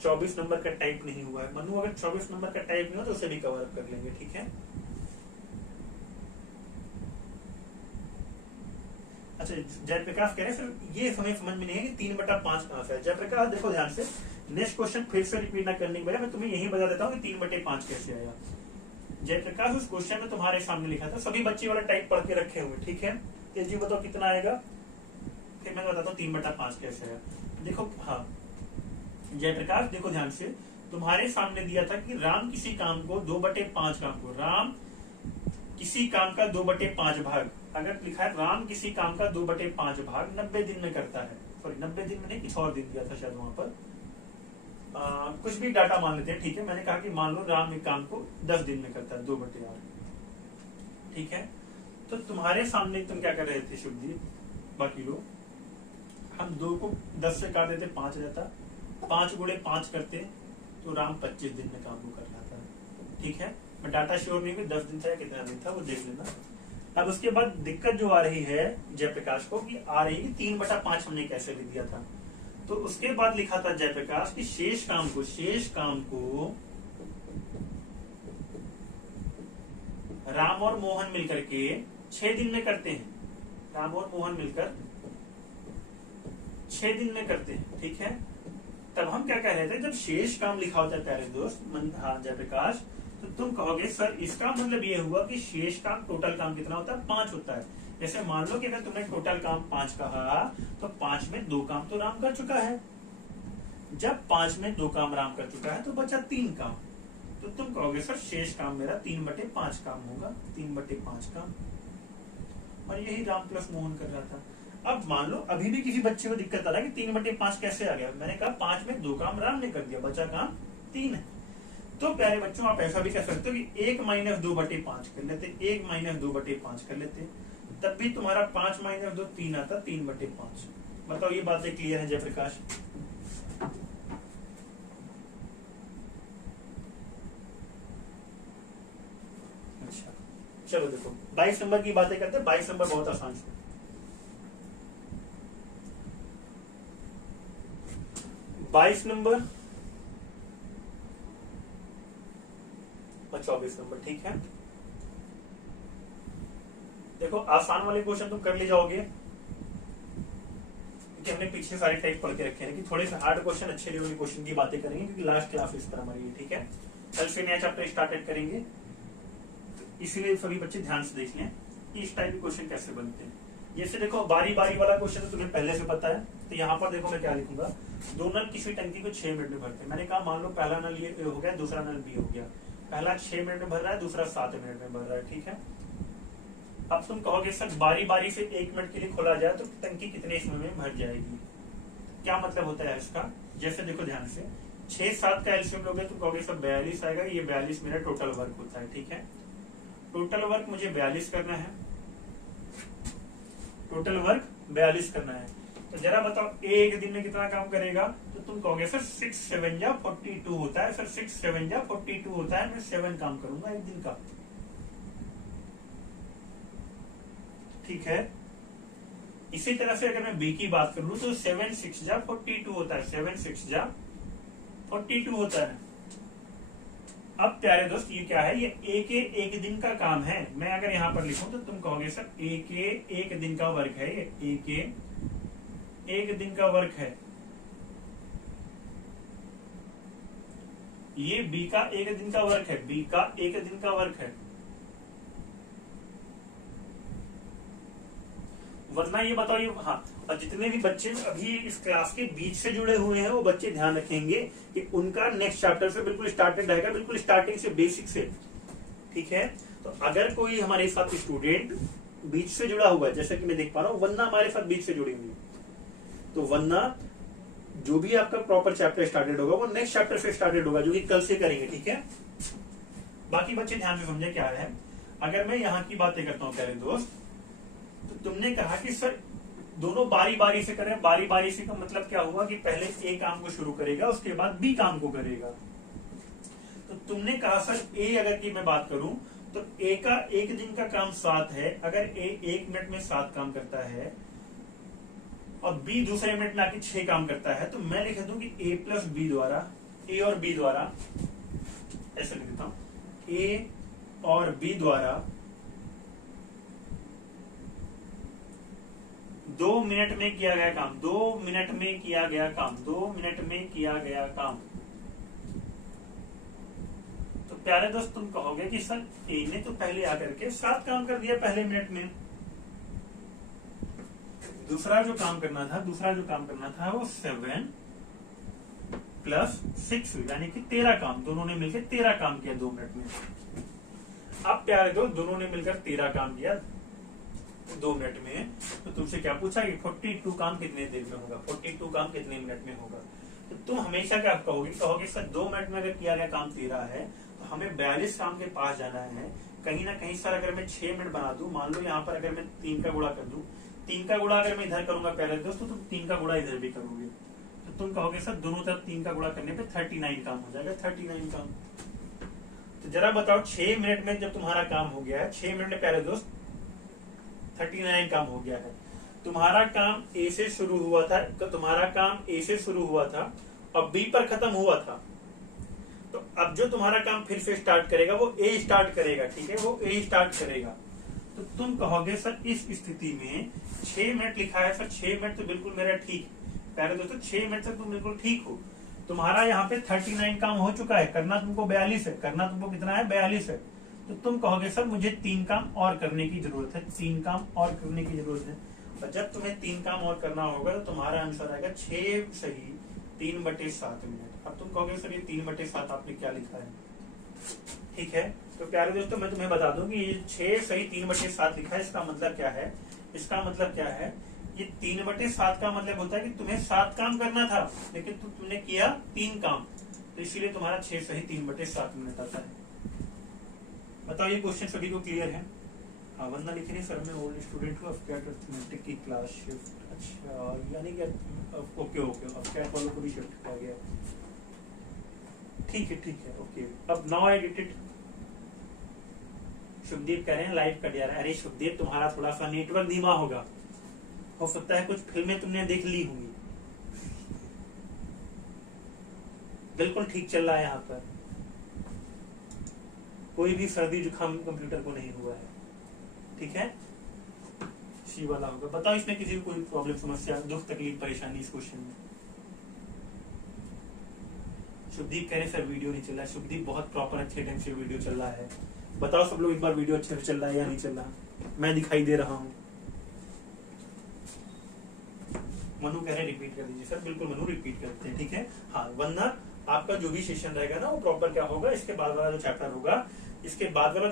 24 नंबर का टाइप नहीं हुआ है। मनु अगर 24 नंबर का टाइप नहीं हो तो उसे भी कवर अप कर लेंगे। ठीक है। अच्छा, जयप्रकाश कह रहे हैं सर ये हमें समझ में नहीं है कि 3/5 कहां से है। जयप्रकाश देखो ध्यान से, नेक्स्ट क्वेश्चन फिर से रिपीट ना करने के बजाय मैं तुम्हें यही बता देता हूँ कि 3/5 कैसे आएगा। जयप्रकाश उस क्वेश्चन में तुम्हारे सामने लिखा था, सभी बच्चे वाला टाइप पढ़ के रखे हुए, ठीक है। तेजी बताओ कितना आएगा, फिर मैं बताता हूँ 3/5 कैसे है। देखो हाँ जयप्रकाश, देखो ध्यान से, तुम्हारे सामने दिया था कि राम किसी काम को 2/5 काम को, राम किसी काम का 2/5 भाग, अगर लिखा है राम किसी काम का 2/5 भाग 90 दिन में करता है, सॉरी 90 दिन में नहीं, कुछ और दिन दिया था शायद वहां पर, कुछ भी डाटा मान लेते हैं, ठीक है। मैंने कहा कि मान लो राम एक काम को 10 दिन में करता है 2/8, ठीक है। तो तुम्हारे सामने तुम क्या कर रहे थे शुभदीप, बाकी लोग, हम 2 को 10 से काट देते 5 रहता, 5 गुणे 5 करते तो राम 25 दिन में काम को कर रहा था, ठीक है। मैं डाटा श्योर नहीं हुई 10 दिन था या कितना दिन था, वो देख लेना। अब उसके बाद दिक्कत जो आ रही है जयप्रकाश को कि आ रही है 3/5 हमने कैसे लिख दिया था, तो उसके बाद लिखा था जयप्रकाश कि शेष काम को राम और मोहन मिलकर के 6 दिन में करते हैं, राम और मोहन मिलकर 6 दिन में करते हैं, ठीक है। तब हम क्या कह रहे थे, जब शेष काम लिखा होता है प्यारे दोस्त, हाँ जयप्रकाश, तो तुम कहोगे सर इसका मतलब ये हुआ कि शेष काम, टोटल काम कितना होता है, 5 होता है। जैसे मान लो कि अगर तुमने टोटल काम 5 कहा तो 5 में 2 काम तो राम कर चुका है, जब 5 में 2 काम राम कर चुका है तो बचा 3 काम, तो तुम कहोगे सर शेष काम मेरा 3/5 काम होगा, 3/5 काम, और यही राम प्लस मोहन कर रहा था। अब मान लो अभी भी किसी बच्चे को दिक्कत आ रहा है कि 3/5 कैसे आ गया, मैंने कहा 5 में 2 काम राम ने कर दिया, बचा काम 3 है। तो प्यारे बच्चों आप ऐसा भी कर सकते हो कि 1 - 2/5 कर लेते, 1 - 2/5 कर लेते, तब भी तुम्हारा 5 - 2 3 आता, 3/5। बताओ ये बातें क्लियर है जयप्रकाश? अच्छा चलो देखो 22 नंबर की बातें करते हैं। 22 नंबर बहुत आसान है। 22 नंबर और 24 नंबर, ठीक है। देखो आसान वाले क्वेश्चन तुम कर ले जाओगे क्योंकि हमने पीछे सारे टाइप पढ़ के रखे हैं कि थोड़े से हार्ड क्वेश्चन, अच्छे लेवल क्वेश्चन की बातें करेंगे क्योंकि लास्ट क्लास इस तरह हमारी है, ठीक है। कल से नया चैप्टर स्टार्टेड करेंगे, तो इसलिए सभी बच्चे ध्यान से देख लें कि इस टाइप के क्वेश्चन कैसे बनते हैं। जैसे देखो बारी बारी वाला क्वेश्चन तो तुम्हें पहले से पता है, तो यहाँ पर देखो मैं क्या लिखूंगा, 2 नल किसी टंकी को 6 मिनट में भरते हैं। मैंने कहा मान लो पहला नल ये हो गया, दूसरा नल बी हो गया, पहला 6 मिनट में भर रहा है, दूसरा 7 मिनट में भर रहा है, ठीक है। अब तुम कहोगे सर बारी बारी से 1 मिनट के लिए खोला जाए तो टंकी कितने समय में भर जाएगी, क्या मतलब होता है इसका? जैसे देखो ध्यान से 6-7 का एलसीएम लोगे तो कहोगे सर 42 आएगा, ये 42 मेरा टोटल वर्क होता है, ठीक है। टोटल वर्क मुझे 42 करना है, टोटल वर्क 42 करना है, तो जरा बताओ एक दिन में कितना काम करेगा, तो तुम कहोगे सर 6 × 7 = 42 होता है, सर 6 × 7 = 42 होता है, मैं 7 काम करूंगा एक दिन का, ठीक है। इसी तरह से अगर मैं बी की बात करूं तो 7 × 6 = 42 होता है, 7 × 6 = 42 होता है। अब प्यारे दोस्त ये क्या है, ये एक दिन का काम है। मैं अगर यहाँ पर लिखूं तो तुम कहोगे सर एक दिन का वर्क है, ये एक दिन का वर्क है, ये बी का 1 दिन का वर्क है, बी का 1 दिन का वर्क है। वरना ये बताओ, ये हाँ, और जितने भी बच्चे अभी इस क्लास के बीच से जुड़े हुए हैं वो बच्चे ध्यान रखेंगे कि उनका नेक्स्ट चैप्टर से बिल्कुल स्टार्टेड रहेगा, बिल्कुल स्टार्टिंग से, बेसिक से, ठीक है। तो अगर कोई हमारे साथ स्टूडेंट बीच से जुड़ा हुआ है, जैसे कि मैं देख पा रहा हूँ वन्ना हमारे साथ बीच से जुड़ी हुई है, तो वन्ना जो भी आपका प्रॉपर चैप्टर स्टार्टेड होगा वो नेक्स्ट चैप्टर से स्टार्टेड होगा, जो कि कल से करेंगे, ठीक है। बाकी बच्चे ध्यान से समझे क्या है। अगर मैं यहाँ की बातें करता हूँ प्यारे दोस्त, तो तुमने कहा कि सर दोनों बारी बारी से करें, बारी बारी से का मतलब क्या हुआ कि पहले ए काम को शुरू करेगा, उसके बाद बी काम को करेगा। तो तुमने कहा सर ए अगर की मैं बात करूं तो ए का 1 दिन का काम 7 है, अगर ए 1 मिनट में 7 काम करता है और बी दूसरे मिनट में आके 6 काम करता है, तो मैं लिख दूं कि ए प्लस बी द्वारा, ए और बी द्वारा, ऐसे लिख देता हूं, ए और बी द्वारा 2 मिनट में किया गया काम, 2 मिनट में किया गया काम, 2 मिनट में किया गया काम। तो प्यारे दोस्त तुम कहोगे कि सर ए ने तो पहले आकर के 7 काम कर दिया पहले मिनट में, दूसरा जो काम करना था वो 7 + 6 यानी कि 13 काम, दोनों ने मिलकर 13 काम किया 2 मिनट में। अब प्यारे दोस्त दोनों ने मिलकर 13 काम किया 2 मिनट में, तो तुमसे क्या पूछा कि 42 काम कितने देर में होगा, 42 काम कितने मिनट में होगा। तो तुम हमेशा क्या कहोगे सर 2 मिनट में अगर किया गया काम 13 है तो हमें 42 काम के पास जाना है। कहीं ना कहीं सर अगर मैं 6 मिनट बना दूं, मान लो यहाँ पर अगर मैं 3 का गुणा कर दूं, 3 का गुणा अगर मैं इधर करूंगा प्यारे दोस्तों तो 3 का गुणा इधर भी करोगे, तो तुम कहोगे सर दोनों तरफ 3 का गुणा करने पे 39 काम हो जाएगा, 39 काम। तो जरा बताओ 6 मिनट में जब तुम्हारा काम हो गया है, 6 मिनट में प्यारे दोस्त 39 काम हो गया है। तुम्हारा काम ए से शुरू हुआ था, अब बी पर खत्म हुआ था, तो अब जो तुम्हारा काम फिर से स्टार्ट करेगा वो ए स्टार्ट करेगा, ठीक है, वो ए स्टार्ट करेगा। तो तुम कहोगे सर इस स्थिति में 6 मिनट लिखा है, सर 6 मिनट तो बिल्कुल मेरा ठीक, प्यारे दोस्तों 6 मिनट तक तुम बिल्कुल ठीक हो। तुम्हारा यहाँ पे 39 काम हो चुका है, करना तुमको 42 है, करना तुमको कितना है 42 है। तो तुम कहोगे सर मुझे 3 काम और करने की जरूरत है, 3 काम और करने की जरूरत है। और जब तुम्हें 3 काम और करना होगा तो तुम्हारा आंसर आएगा 6 सही 3/7 मिनट। अब तुम कहोगे सर ये 3/7 आपने क्या लिखा है, ठीक है। तो प्यारे दोस्तों मैं तुम्हें बता दूं कि ये 6 सही 3/7 लिखा है, इसका मतलब क्या है, ये 3/7 का मतलब होता है कि तुम्हें 7 काम करना था लेकिन तुमने किया 3 काम, तो इसीलिए तुम्हारा 6 सही 3/7 मिनट आता है। बताओ ये क्वेश्चन सभी को क्लियर है? हाँ, वंदना लिख रही सर मैं ओल्ड स्टूडेंट हूँ, अब कैट अर्थमेटिक की क्लास शिफ्ट, अच्छा यानी कि ओके अब कैट वालों को भी शिफ्ट किया गया, ठीक है ओके। अब now I get it. Shubhdeep कह रहे हैं लाइव कट जा रहा है। अरे शुभदीप तुम्हारा थोड़ा सा नेटवर्क धीमा होगा, हो सकता है कुछ फिल्में तुमने देख ली होंगी। बिल्कुल ठीक चल रहा है, यहाँ पर कोई भी सर्दी जुकाम कंप्यूटर को नहीं हुआ है, ठीक है। सी वाला होगा। बताओ इसमें किसी को कोई प्रॉब्लम समस्या दुख तकलीफ परेशानी इस क्वेश्चन में? शुभदीप कह रहे सर वीडियो नहीं चल रहा है। शुभदीप बहुत प्रॉपर अच्छे ढंग से वीडियो चल रहा है। बताओ सब लोग एक बार वीडियो अच्छे से चल रहा है या नहीं चल रहा, मैं दिखाई दे रहा हूँ। मनु कह रहे रिपीट कर दीजिए। सर बिल्कुल मनु रिपीट करते हैं, ठीक है। हाँ वरना आपका जो भी सेशन रहेगा ना वो प्रॉपर क्या होगा, इसके बाद वाला जो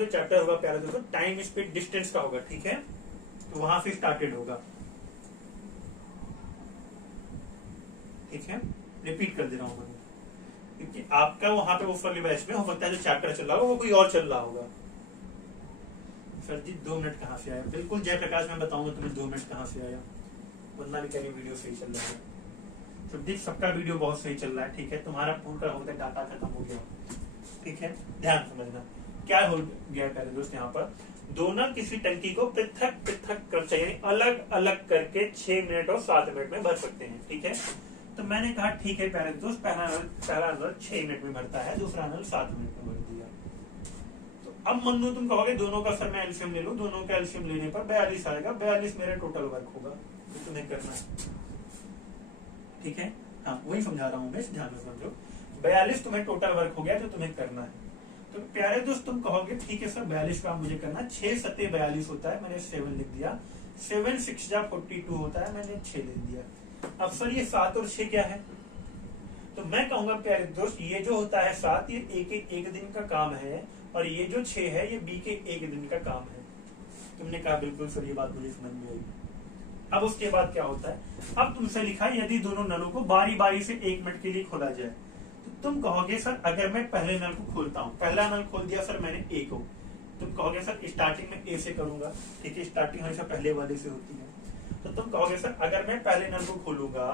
चैप्टर होगा प्यारे दोस्तों टाइम स्पीड डिस्टेंस का होगा, ठीक है। तो वहां से स्टार्टेड होगा, ठीक है। रिपीट कर दे रहा हूँ क्योंकि आपका वहां पे उस वाली बैच में हो सकता है जो चैप्टर चल रहा होगा वो कोई और चल रहा होगा। सर जी 2 मिनट कहाँ से आया? बिल्कुल जयप्रकाश मैं बताऊंगा तुम्हें 2 मिनट कहाँ से आया। वरना भी कह रही वीडियो सही चल रहा है। सुखदीप सबका वीडियो बहुत सही चल रहा है, ठीक है। तुम्हारा फोन का होता है डाटा खत्म हो गया, ठीक है। ध्यान समझना क्या हो गया प्यारे दोस्त, यहाँ पर दोनों किसी टंकी को पृथक कर चाहिए, अलग अलग करके 6 मिनट और 7 मिनट में भर सकते हैं, ठीक है। तो मैंने कहा ठीक है प्यारे दोस्त, पहला नल 6 मिनट में भरता है, दूसरा नल 7 मिनट में भर दिया। तो अब मन्नू तुम कहोगे दोनों का सर मैं एलसीएम ले लूं, दोनों का एलसीएम लेने पर 42 आएगा, 42 मेरा टोटल वर्क होगा, तो तुम्हें करना है, ठीक है। हाँ वही समझा रहा हूँ मैं, ध्यान में समझो। 42 तुम्हें टोटल वर्क हो गया जो तुम्हें करना है। तो प्यारे दोस्त तुम कहोगे ठीक है सर 42 काम मुझे करना, 6 सत्ते 42 होता है, मैंने 7 लिख दिया, 7 6 जा 42 होता है, मैंने 6 लिख दिया। अब सर ये 7 और 6 क्या है? तो मैं कहूंगा प्यारे दोस्त ये जो होता है 7 ये एक दिन का काम है, और ये जो 6 है ये बी के 1 दिन का काम है। तुमने कहा बिल्कुल सर ये बात मुझे समझ में आई। अब उसके बाद क्या होता है, अब तुमसे लिखा यदि दोनों नलों को बारी बारी से 1 मिनट के लिए खोला जाए, तो तुम कहोगे सर अगर मैं पहले नल को खोलता हूँ, पहला नल खोल दिया सर मैंने ए को, तुम कहोगे सर स्टार्टिंग में ए से करूंगा, ठीक है। स्टार्टिंग हमेशा पहले वाले से होती है। तो तुम कहोगे सर अगर मैं पहले नल को खोलूंगा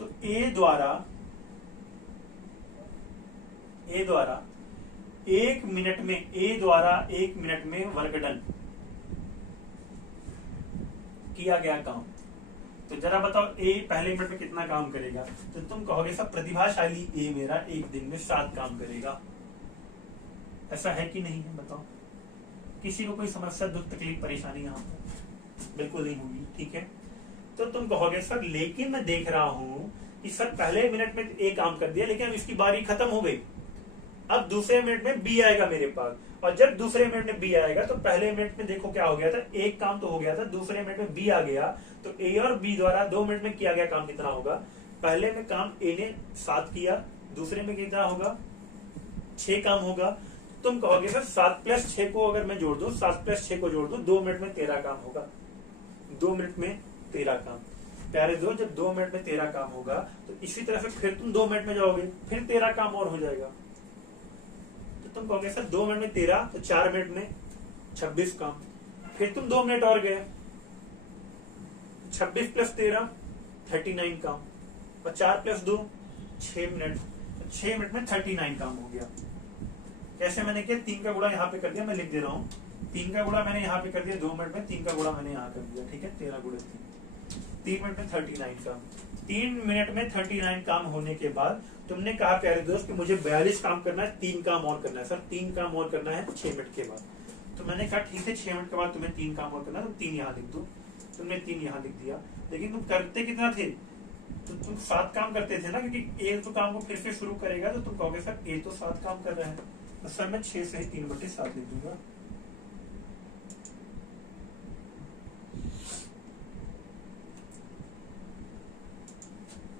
तो ए द्वारा 1 मिनट में वर्क डन किया गया काम। तो जरा बताओ ए पहले मिनट में कितना काम करेगा? तो तुम कहोगे सब प्रतिभाशाली ए मेरा 1 दिन में 7 काम करेगा। ऐसा है कि नहीं है बताओ? किसी को कोई समस्या दुख तकलीफ परेशानी यहाँ पर बिल्कुल नहीं होगी, ठीक है। तो तुम कहोगे सर लेकिन मैं देख रहा हूं कि सर पहले मिनट में ए काम कर दिया लेकिन अब इसकी बारी खत्म हो गई, अब दूसरे मिनट में बी आएगा मेरे पास, और जब दूसरे मिनट में बी आएगा तो पहले मिनट में देखो क्या हो गया था, एक काम तो हो गया था, दूसरे मिनट में बी आ गया, तो ए और बी द्वारा 2 मिनट में किया गया काम कितना होगा? पहले में काम ए ने 7 किया, दूसरे में कितना होगा? 6 काम होगा। तुम कहोगे सर 7 + 6 को अगर मैं जोड़ दूं, 7 + 6 को जोड़ दूं, 2 मिनट में 13 काम होगा। 2 मिनट में 13 काम। प्यारे दो, जब 2 मिनट में 13 काम होगा तो इसी तरह से फिर तुम 2 मिनट में जाओगे, फिर 13 काम और हो जाएगा। तो तुम कहोगे सर 2 मिनट में 13, तो 4 मिनट में 26 काम। फिर तुम 2 मिनट और गए, 26 + 13 39 काम, और 4 + 2 6 मिनट। 6 मिनट में 39 काम हो गया। कैसे मैंने किया? 3 का गुणा यहाँ पे कर दिया, मैं लिख दे रहा हूँ। 3 का गुणा मैंने यहाँ पे कर दिया 2 मिनट में, 3 का गुणा मैंने यहाँ कर दिया, ठीक है, 13 × 3, 3 मिनट में 39 काम। 3 मिनट में 39 काम होने के बाद तुमने कहा प्यारे दोस्त कि मुझे 42 काम करना है, 3 काम और करना है। सर 3 काम और करना है 6 मिनट के बाद। तो मैंने कहा ठीक है, 6 मिनट के बाद तुम्हें 3 काम और करना है, तुम 3 यहाँ लिख दो। तुमने 3 यहाँ लिख दिया, लेकिन तुम करते कितना थे? तो तुम 7 काम करते थे ना, क्योंकि एक तो काम को फिर से शुरू करेगा, तो तुम कहोगे सर ए तो 7 काम कर रहा है, तो सर मैं 6 से 3/7 लिख दूंगा।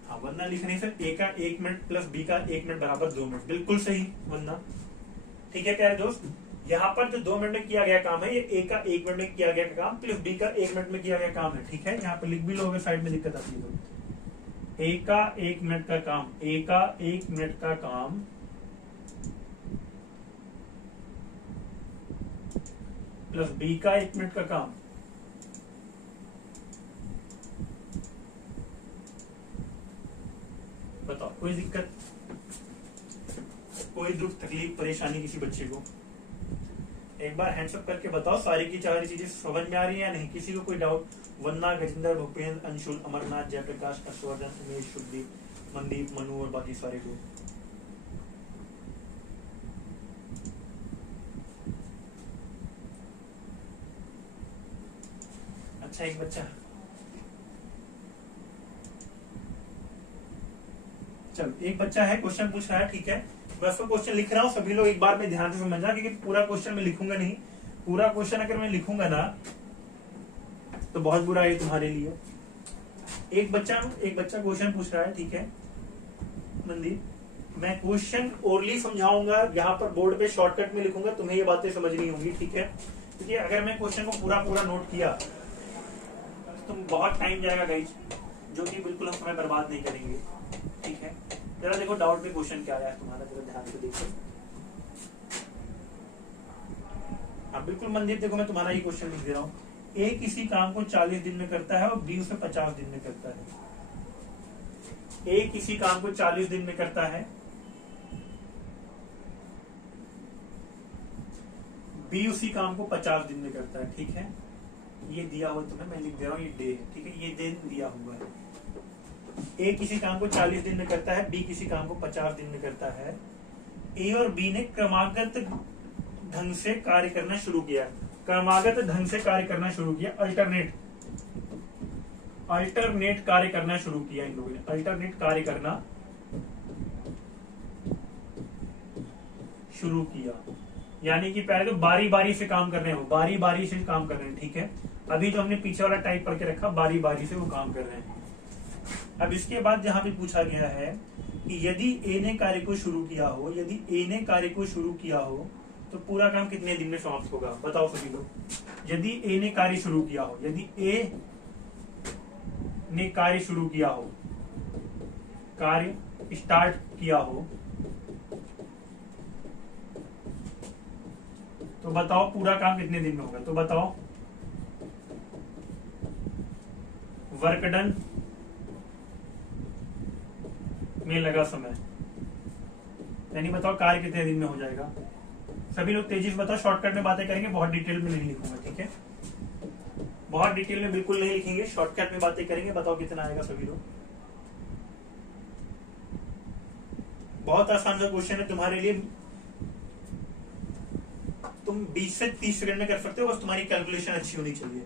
हाँ, वरना लिख नहीं सर ए का 1 मिनट प्लस बी का 1 मिनट बराबर 2 मिनट, बिल्कुल सही वरना। ठीक है प्यारे दोस्त, यहाँ पर जो 2 मिनट में किया गया काम है, ये ए का 1 मिनट में किया गया काम प्लस बी का 1 मिनट में किया गया काम है। ठीक है, यहाँ पर लिख भी लोगे, साइड में दिक्कत आती है तो ए का 1 मिनट का काम, ए का 1 मिनट का काम प्लस बी का 1 मिनट का काम। बताओ कोई दिक्कत, कोई दुख तकलीफ परेशानी किसी बच्चे को? एक बार हैंड्सअप करके बताओ सारी की सारी चीजें समझ में आ रही है या नहीं? किसी को कोई डाउट? वंदना, गजेंद्र, भूपेंद्र, अंशुल, अमरनाथ, जयप्रकाश, हर्षवर्धन, उमेश, शुभदीप, मनदीप, मनु और बाकी सारे को। अच्छा, एक बच्चा, चलो एक बच्चा है, क्वेश्चन पूछ रहा है। ठीक है, मैं उसको क्वेश्चन लिख रहा हूँ, सभी लोग एक बार में ध्यान से समझना, क्योंकि पूरा क्वेश्चन मैं लिखूंगा नहीं। पूरा क्वेश्चन अगर मैं लिखूंगा ना तो बहुत बुरा है तुम्हारे लिए। एक बच्चा क्वेश्चन पूछ रहा है। ठीक है मंदिर, मैं क्वेश्चन ओरली समझाऊंगा, यहाँ पर बोर्ड पे शॉर्टकट में लिखूंगा, तुम्हें ये बातें समझनी होंगी। ठीक है, क्योंकि अगर मैं क्वेश्चन को पूरा नोट किया तो बहुत टाइम जाएगा गाइस, जो कि बिल्कुल हम समय बर्बाद नहीं करेंगे। ठीक है, जरा देखो डाउट में क्वेश्चन क्या आया है तुम्हारा, जरा ध्यान से देखो। हाँ बिल्कुल मंदिर, देखो मैं तुम्हारा ये क्वेश्चन लिख दे रहा हूँ। ए किसी काम को 40 दिन में करता है और बी उसे 50 दिन में करता है। ए किसी काम को 40 दिन में करता है, बी उसी काम को 50 दिन में करता है। ठीक है, ये दिया हुआ तुम्हें, मैं लिख दे रहा हूँ, ये डे है। ठीक है, ये दिन दिया हुआ है। ए किसी काम को 40 दिन में करता है, बी किसी काम को 50 दिन में करता है। ए और बी ने क्रमागत ढंग से कार्य करना शुरू किया। क्रमागत ढंग से कार्य करना शुरू किया, अल्टरनेट कार्य करना शुरू किया। इन लोगों ने अल्टरनेट कार्य करना शुरू किया, यानी कि पहले तो बारी बारी से काम कर रहे हो, बारी बारी से काम कर रहे हैं। ठीक है, अभी जो हमने पीछे वाला टाइप करके रखा, बारी बारी से वो काम कर रहे हैं। अब इसके बाद जहां पे पूछा गया है कि यदि ए ने कार्य को शुरू किया हो, यदि ए ने कार्य को शुरू किया हो तो पूरा काम कितने दिन में समाप्त होगा? बताओ सभी लोग। यदि ए ने कार्य शुरू किया हो, यदि ए ने कार्य शुरू किया हो, कार्य स्टार्ट किया हो, तो बताओ पूरा काम कितने दिन में होगा? तो बताओ वर्क डन में लगा समय, यानी बताओ कार्य कितने दिन में हो जाएगा? सभी लोग तेजी से बताओ, शॉर्टकट में बातें करेंगे, बहुत डिटेल में नहीं लिखूंगा। ठीक है, बहुत डिटेल में बिल्कुल नहीं लिखेंगे, शॉर्टकट में बातें करेंगे। बताओ कितना आएगा सभी लोग? बहुत आसान सा क्वेश्चन है तुम्हारे लिए, तुम 20 से 30 सेकंड में कर सकते हो, बस तुम्हारी कैलकुलेशन अच्छी होनी चाहिए।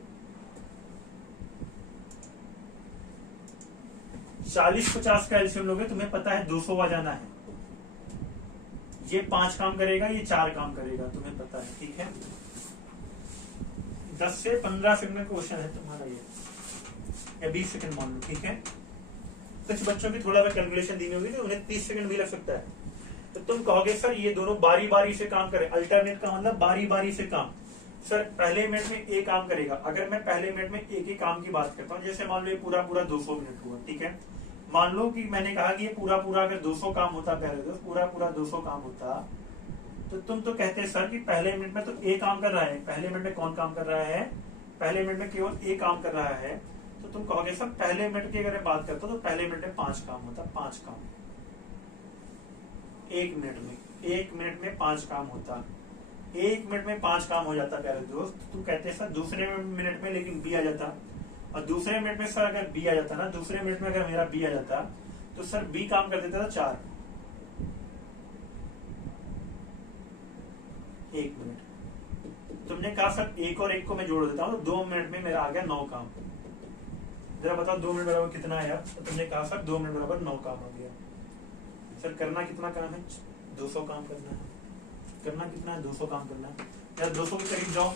40-50 का एलसीएम लोगे, तुम्हें पता है 200 आ जाना है। ये 5 काम करेगा, ये 4 काम करेगा, तुम्हें पता है, ठीक है। 10 से 15 सेकंड का क्वेश्चन है तुम्हारा ये, या 20 सेकंड मान लो, ठीक है। कुछ बच्चों की थोड़ा कैलकुलेशन दी होगी तो उन्हें 30 सेकंड भी लग सकता है। तो तुम कहोगे सर ये दोनों बारी बारी से काम करें, अल्टरनेट का मतलब बारी बारी से काम। सर पहले मिनट में ए काम करेगा, अगर मैं पहले मिनट में एक ही काम की बात करता हूँ, जैसे मान लो ये पूरा 200 मिनट हुआ, ठीक है। मान लो कि मैंने कहा कि ये पूरा अगर 200 काम होता, पहले दोस्त पूरा 200 काम होता, तो तुम तो कहते सर कि पहले मिनट में तो ए काम कर रहा है, पहले मिनट में कौन काम कर रहा है, पहले मिनट में केवल ए काम कर रहा है। तो तुम कहोगे सर पहले मिनट की अगर बात करता तो पहले मिनट में 5 काम होता, 5 काम एक मिनट में 5 काम होता, 1 मिनट में 5 काम हो जाता प्यारे दोस्त। तू कहते सर दूसरे मिनट में लेकिन बी आ जाता, और दूसरे मिनट में सर अगर बी आ जाता ना, दूसरे मिनट में अगर मेरा बी आ जाता तो सर बी काम कर देता था 4, 1 मिनट। तुमने कहा सर 1 और 1 को मैं जोड़ देता हूँ तो 2 मिनट में मेरा आ गया 9 काम। जरा बताओ 2 मिनट बराबर कितना आया? तो तुमने कहा सर 2 मिनट बराबर 9 काम हो गया। सर करना कितना काम है? 200 काम करना है। करना कितना है? 200 काम करना है। यार 200 के करीब जाओ,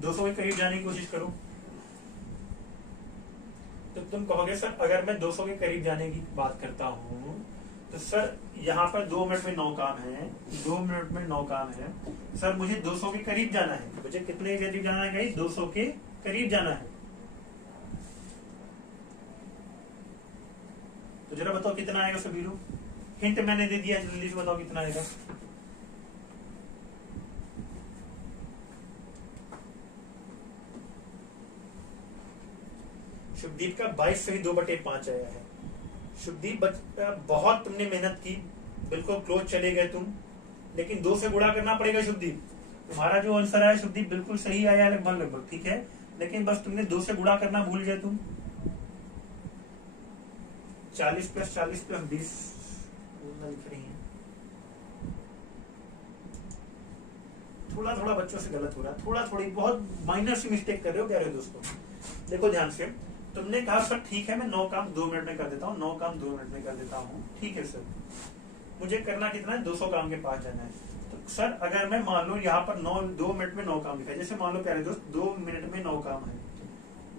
200 के करीब जाने की कोशिश करो। तो तुम कहोगे सर अगर मैं 200 के करीब जाने की बात करता हूँ तो सर यहाँ पर 2 मिनट में 9 काम है, 2 मिनट में 9 काम है। सर मुझे 200 के करीब जाना है। मुझे कितने के करीब जाना है गाइस? 200 के करीब जाना है। तो जरा बताओ कितना आएगा सभी लोग? हिंट मैंने दे दिया, जल्दी से बताओ कितना आएगा। शुभदीप का 22 सही 2/5 आया है। शुभदीप बहुत तुमने मेहनत की, बिल्कुल क्लोज चले गए तुम, लेकिन 2 से गुणा करना पड़ेगा शुभदीप। तुम्हारा जो आंसर आया शुभदीप बिल्कुल सही आया लगभग, ठीक है, लेकिन बस तुमने 2 से गुणा करना भूल गए तुम। 40 + 40 + 20 लिख रही है। थोड़ा थोड़ा बच्चों से गलत हो रहा है, थोड़ा थोड़ी बहुत माइनर सी मिस्टेक कर रहे हो प्यारे दोस्तों। देखो ध्यान से, तुमने कहा सर ठीक है मैं 9 काम 2 मिनट में कर देता हूँ, 9 काम 2 मिनट में कर देता हूँ, ठीक है सर। मुझे करना कितना है? 200 काम के पास जाना है। तो सर अगर मैं मान लो यहाँ पर 2 मिनट में 9 काम लिखा है, जैसे मान लो प्यारे दोस्त 2 मिनट में 9 काम है,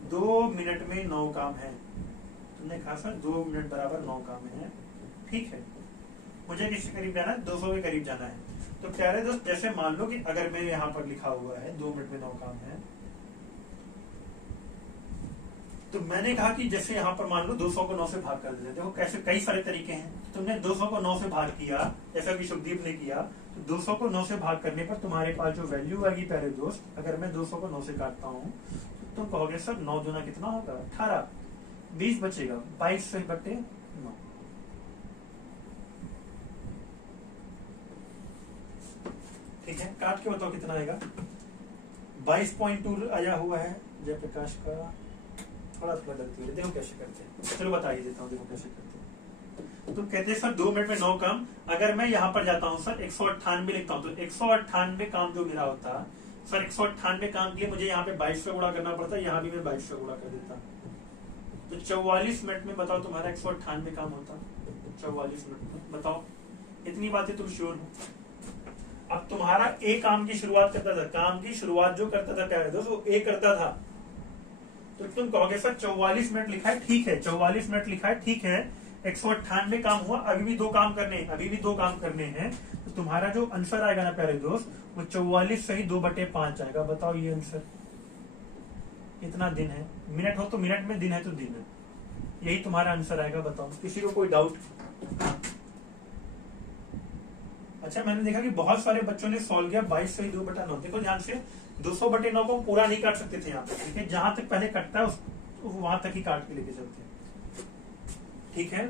2 मिनट में 9 काम है। तुमने कहा सर 2 मिनट बराबर 9 काम है, ठीक है। मुझे किसके करीब जाना है? 200 के करीब जाना है। तो प्यारे दोस्त जैसे मान लो कि अगर मैं यहाँ पर लिखा हुआ है 2 मिनट में 9 काम है, तो मैंने कहा कि जैसे यहाँ पर मान लो 200 को 9 से भाग कर देते। देखो कैसे कई सारे तरीके हैं। तुमने 200 को 9 से भाग किया जैसा कि शुभदीप ने किया, तो 200 को 9 से भाग करने पर तुम्हारे पास जो वैल्यू आएगी प्यारे दोस्त, अगर मैं 200 को 9 से काटता हूँ तो तुम कहोगे सर 9 दूना कितना होगा? 18, 20 बचेगा, 22 से बटे 9। ठीक है, काट के बताओ कितना आएगा? 22.2 आया हुआ है जयप्रकाश का। थोड़ा थोड़ा गलती हो रही है, देखो कैसे करते हैं। चलो बता ही देता हूँ, देखो कैसे करते हैं। तो कहते हैं सर 2 मिनट में 9 काम। अगर मैं यहाँ पर जाता हूँ सर 198 लिखता हूँ, तो 198 काम जो मेरा होता सर, 198 काम के लिए मुझे यहाँ पे 22 से गुणा करना पड़ता है, यहाँ भी मैं 22 से गुणा कर देता। तो 44 मिनट में बताओ तुम्हारा 198 काम होता। 44 मिनट में बताओ, इतनी बातें तुम श्योर हो? अब तुम्हारा ए काम की शुरुआत करता था, काम की शुरुआत जो करता था प्यारे दोस्त वो ए करता था। तो तुम कहोगे सर 44 मिनट लिखा है, ठीक है, 44 मिनट लिखा है, ठीक है, 198 काम हुआ, अभी भी 2 काम करने हैं, अभी भी 2 काम करने हैं। तो तुम्हारा जो आंसर आएगा ना प्यारे दोस्त, वो 44 सही 2/5 आएगा। बताओ ये आंसर इतना दिन है, मिनट हो तो मिनट में, दिन है तो दिन है, यही तुम्हारा आंसर आएगा। बताओ किसी को कोई डाउट? अच्छा, मैंने देखा कि बहुत सारे बच्चों ने सॉल्व किया 22 सही 2/9। देखो ध्यान से, 200/9 को पूरा नहीं काट सकते थे यहाँ पे, ठीक है, जहां तक पहले कटता है वहां तक ही काट के लेके चलते हैं, ठीक है।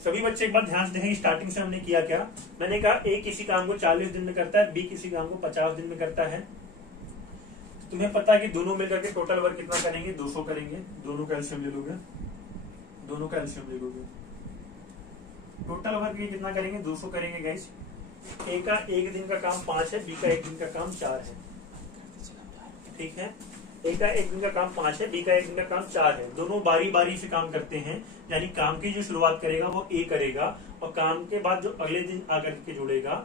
सभी बच्चे एक बार ध्यान से देखें, स्टार्टिंग से हमने किया क्या? मैंने कहा ए किसी काम को 40 दिन में करता है, बी किसी काम को 50 दिन में करता है। तुम्हें पता है कि दोनों मिलकर के टोटल वर्क कितना करेंगे? 200 करेंगे। दोनों का एलसीएम ले लोगे, दोनों का एलसीएम ले लोगे, टोटल वर्क ये कितना करेंगे? 200 करेंगे गाइस। ए का 1 दिन का काम 5 है, बी का 1 दिन का काम 4 है। ठीक है। ए का 1 दिन का काम 5 है, बी का 1 दिन का काम 4 है। दोनों बारी बारी से काम करते हैं, यानी काम की जो शुरुआत करेगा वो ए करेगा और काम के बाद जो अगले दिन आकर के जुड़ेगा,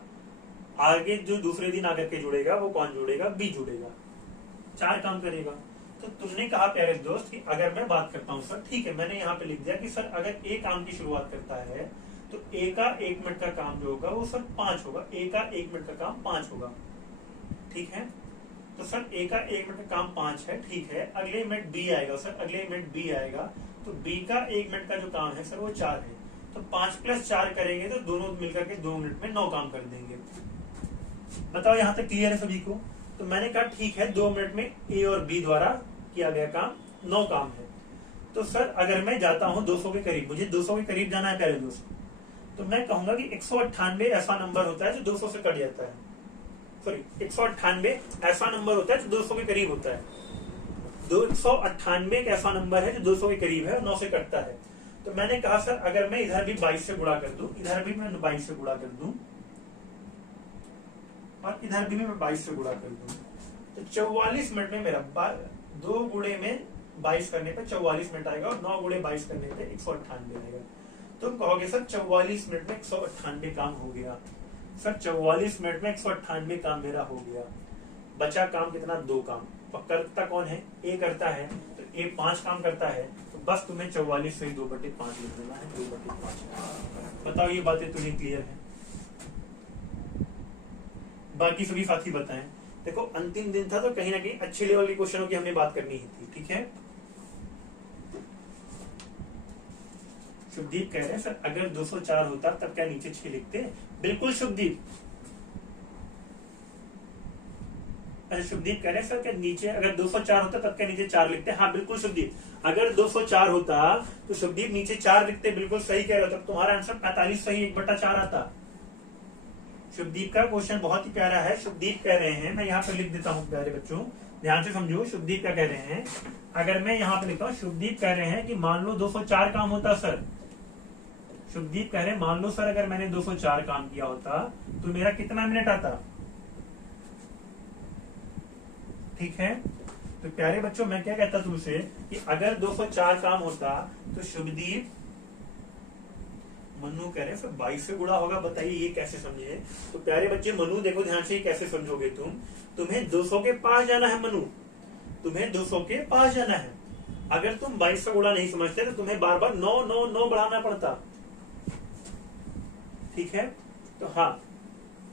आगे जो दूसरे दिन आकर के जुड़ेगा वो कौन जुड़ेगा, बी जुड़ेगा। 4 काम करेगा। तो तुमने कहा प्यारे दोस्त कि अगर मैं बात करता हूं सर, ठीक है, मैंने यहाँ पे लिख दिया कि सर अगर ए काम की शुरुआत करता है तो ए का 1 मिनट का काम जो होगा वो सर 5 होगा। ए का 1 मिनट का काम 5 होगा, ठीक है। तो सर ए का 1 मिनट का काम 5 है, ठीक है। अगले मिनट बी आएगा सर, अगले मिनट बी आएगा, तो बी का 1 मिनट का जो काम है सर वो 4 है। तो 5 + 4 करेंगे तो दोनों मिलकर के 2 मिनट में 9 काम कर देंगे। बताओ यहाँ तक क्लियर है सभी को? तो मैंने कहा ठीक है, 2 मिनट में ए और बी द्वारा किया गया काम 9 काम है। तो सर अगर मैं जाता हूं 200 के करीब, मुझे 200 के करीब जाना है प्यारे दोस्त, तो मैं कहूंगा कि 198 ऐसा नंबर होता है जो 200 से कट जाता है। सॉरी, 198 ऐसा नंबर होता है जो 200 के करीब होता है। 298 एक ऐसा नंबर है जो 200 के करीब है और 9 से कटता है। तो मैंने कहा सर अगर मैं इधर भी 22 से गुणा कर दूं, इधर भी मैं 22 से गुणा कर दूं और इधर भी मैं 22 से गुणा कर दूं, तो 44 मिनट में मेरा 2 गुणे में 22 करने पे 44 मिनट आएगा और 9 गुणे 22 करने पे 198 आएगा। तुम कहोगे सर 44 मिनट में 198 काम हो गया। सर 44 मिनट में 198 काम मेरा हो गया। बचा काम कितना? 2 काम। और करता कौन है? ए करता है। तो ए 5 काम करता है, तो बस तुम्हें 44 से 2/5 लिख देना है। 2/5। बताओ ये बातें तुम्हें क्लियर है? बाकी सभी साथी बताएं। देखो अंतिम दिन था तो कहीं ना कहीं अच्छे लेवल के क्वेश्चनों की हमने बात करनी ही थी, ठीक है। शुभदीप कह रहे हैं सर अगर 204 होता तब क्या नीचे 6 लिखते? बिल्कुल शुभदीप। अच्छा शुभदीप कह रहे हैं सर क्या नीचे अगर 204 होता तब क्या नीचे 4 लिखते? हाँ बिल्कुल शुभदीप। अगर 204 होता तो शुभदीप नीचे 4 लिखते। बिल्कुल सही कह रहे हो। तब तुम्हारा आंसर 45 सही 1/4 आता। शुभदीप का क्वेश्चन बहुत ही प्यारा है। शुभदीप कह रहे हैं, मैं यहाँ पर लिख देता हूँ प्यारे बच्चों, ध्यान से समझो। शुभदीप क्या कह रहे हैं? अगर मैं यहाँ पे लिखता हूँ, शुभदीप कह रहे हैं कि मान लो 204 काम होता सर। शुभदीप कह रहे हैं मान लो सर अगर मैंने 204 काम किया होता तो मेरा कितना मिनट आता? ठीक है। तो प्यारे बच्चों मैं क्या कहता तुमसे कि अगर 204 काम होता तो शुभदीप, मनु कह रहे हैं सर 22 से गुणा होगा। बताइए ये कैसे समझे? तो प्यारे बच्चे मनु देखो ध्यान से, कैसे समझोगे तुम? तुम्हें 200 के पास जाना है मनु, तुम्हें 200 के पास जाना है। अगर तुम 22 से गुणा नहीं समझते तो तुम्हें बार बार 9 9 9 बढ़ाना पड़ता, ठीक है। तो हाँ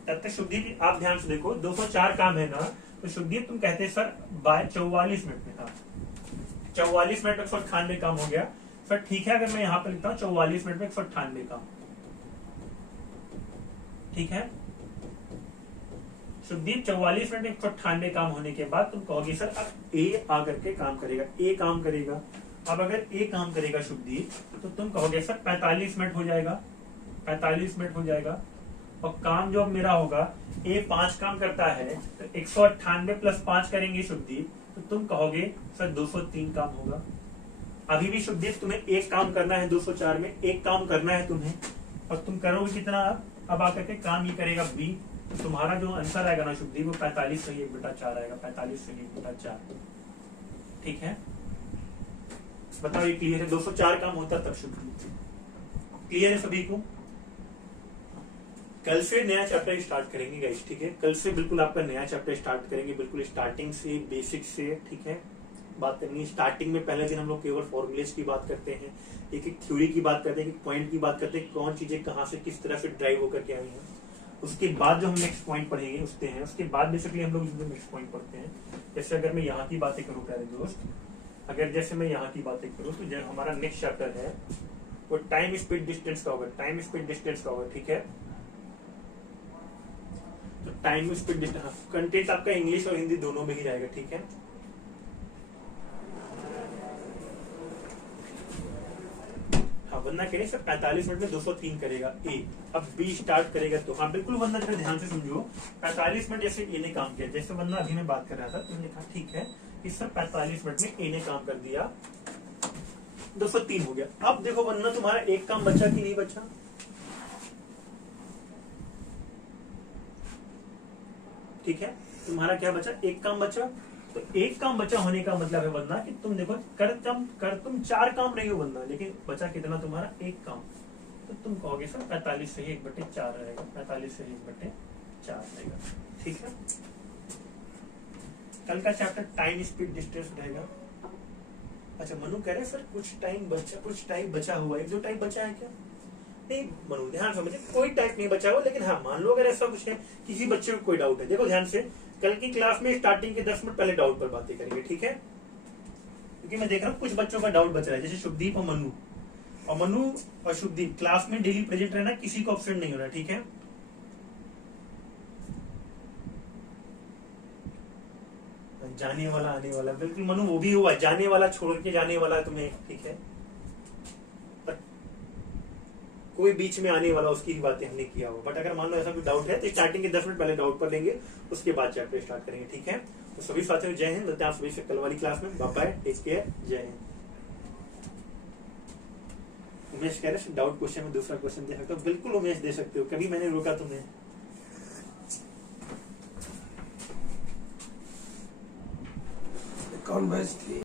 तब तक शुभदीप आप ध्यान से देखो, 204 काम है ना, तो शुभदीप तुम कहते सर 44 मिनट में था, 44 मिनट में 198 काम हो गया। सर ठीक है, अगर मैं यहाँ पे लिखता हूँ 44 मिनट में 198 काम, ठीक है। शुभदीप 44 मिनट में 198 काम होने के बाद तुम कहोगे सर अब ए आकर के काम करेगा, ए काम करेगा। अब अगर ए काम करेगा शुभदीप तो तुम कहोगे सर 45 मिनट हो जाएगा, 45 मिनट हो जाएगा। और काम जो अब मेरा होगा, ए 5 काम करता है तो 198 + 5 करेंगे शुभदीप, तो तुम कहोगे सर 203 काम होगा। अभी भी शुभदीप तुम्हें एक काम करना है, 204 में एक काम करना है तुम्हें, और तुम करोगे कितना? अब आकर के काम ये करेगा बी, तो तुम्हारा जो आंसर आएगा ना शुभदीप वो 45 सही 1/4 आएगा। 45 सही 1/4, ठीक है। बताओ ये क्लियर है? 204 काम होता तब शुभदीप। क्लियर है सभी को? कल से नया चैप्टर स्टार्ट करेंगे गाइस, ठीक है। कल से बिल्कुल आपका नया चैप्टर स्टार्ट करेंगे, बिल्कुल स्टार्टिंग से, बेसिक से, ठीक है। बात करनी है स्टार्टिंग में। पहले दिन हम लोग केवल फॉर्मूलेज की बात करते हैं, एक एक थ्योरी की बात करते हैं, एक पॉइंट की बात करते हैं, कौन चीजें कहाँ से किस तरह से ड्राइव होकर के आई हैं। उसके बाद जो हम नेक्स्ट पॉइंट पढ़ेंगे उसके हैं, उसके बाद बेसिकली हम लोग नेक्स्ट पॉइंट पढ़ते हैं। जैसे अगर मैं यहाँ की बातें करूँ प्यारे दोस्त, अगर जैसे मैं यहाँ की बातें करूँ तो जो हमारा नेक्स्ट चैप्टर है वो टाइम स्पीड डिस्टेंस का होगा, टाइम स्पीड डिस्टेंस का होगा, ठीक है। तो टाइम स्पीड डिस्टेंस कंटेंट आपका इंग्लिश और हिंदी दोनों में ही रहेगा, ठीक है। हाँ वरना कह रहे सर 45 मिनट में 203 करेगा ए, अब बी स्टार्ट करेगा तो हाँ बिल्कुल। वरना जरा ध्यान से समझो, 45 मिनट जैसे ए ने काम किया, जैसे वरना अभी मैं बात कर रहा था, तुमने कहा ठीक है कि सर 45 मिनट में ए ने काम कर दिया, 203 हो गया। अब देखो वरना तुम्हारा एक काम बचा कि नहीं बचा? ठीक है, तुम्हारा क्या बचा? एक काम बचा। तो एक काम बचा होने का मतलब है वरना कि तुम देखो कर तुम 4 काम रहे हो वरना, लेकिन बचा कितना तुम्हारा? एक काम। तो तुम कहोगे सर 45 से 1/4 रहेगा, 45 से 1/4 रहेगा। ठीक है, कल का चैप्टर टाइम स्पीड डिस्टेंस रहेगा। अच्छा मनु कह रहे सर कुछ टाइम बचा हुआ, 1-2 टाइम बचा है क्या? नहीं मनु ध्यान समझे, कोई टाइप नहीं बचा हुआ, लेकिन हाँ मान लो अगर ऐसा कुछ है, किसी बच्चे को कोई डाउट है, देखो ध्यान से, कल की क्लास में स्टार्टिंग के 10 मिनट पहले डाउट पर बातें करेंगे, ठीक है? क्योंकि मैं देख रहा हूँ कुछ बच्चों का डाउट बच रहा है, जैसे शुभदीप और मनु और शुभदीप क्लास में डेली प्रेजेंट रहना, किसी को एब्सेंट नहीं होना, ठीक है? जाने वाला आने वाला, बिल्कुल मनु वो भी हुआ, जाने वाला छोड़ के जाने वाला तुम्हें, ठीक है? कोई बीच में आने वाला, उसकी ही बातें हमने किया हो। बट अगर मान लो ऐसा कोई डाउट है तो स्टार्टिंग के 10 मिनट पहले डाउट पर लेंगे, उसके बाद चैप्टर स्टार्ट करेंगे, ठीक है? तो सभी साथियों जय हिंद, मिलते हैं आप सभी से कल वाली क्लास में। बाय बाय, टेक केयर, जय हिंद। उमेश कह रहे डाउट क्वेश्चन में दूसरा क्वेश्चन दे सकते हो, बिल्कुल उमेश दे सकते हो, कभी मैंने रोका तुम्हें। कौन बैच थी?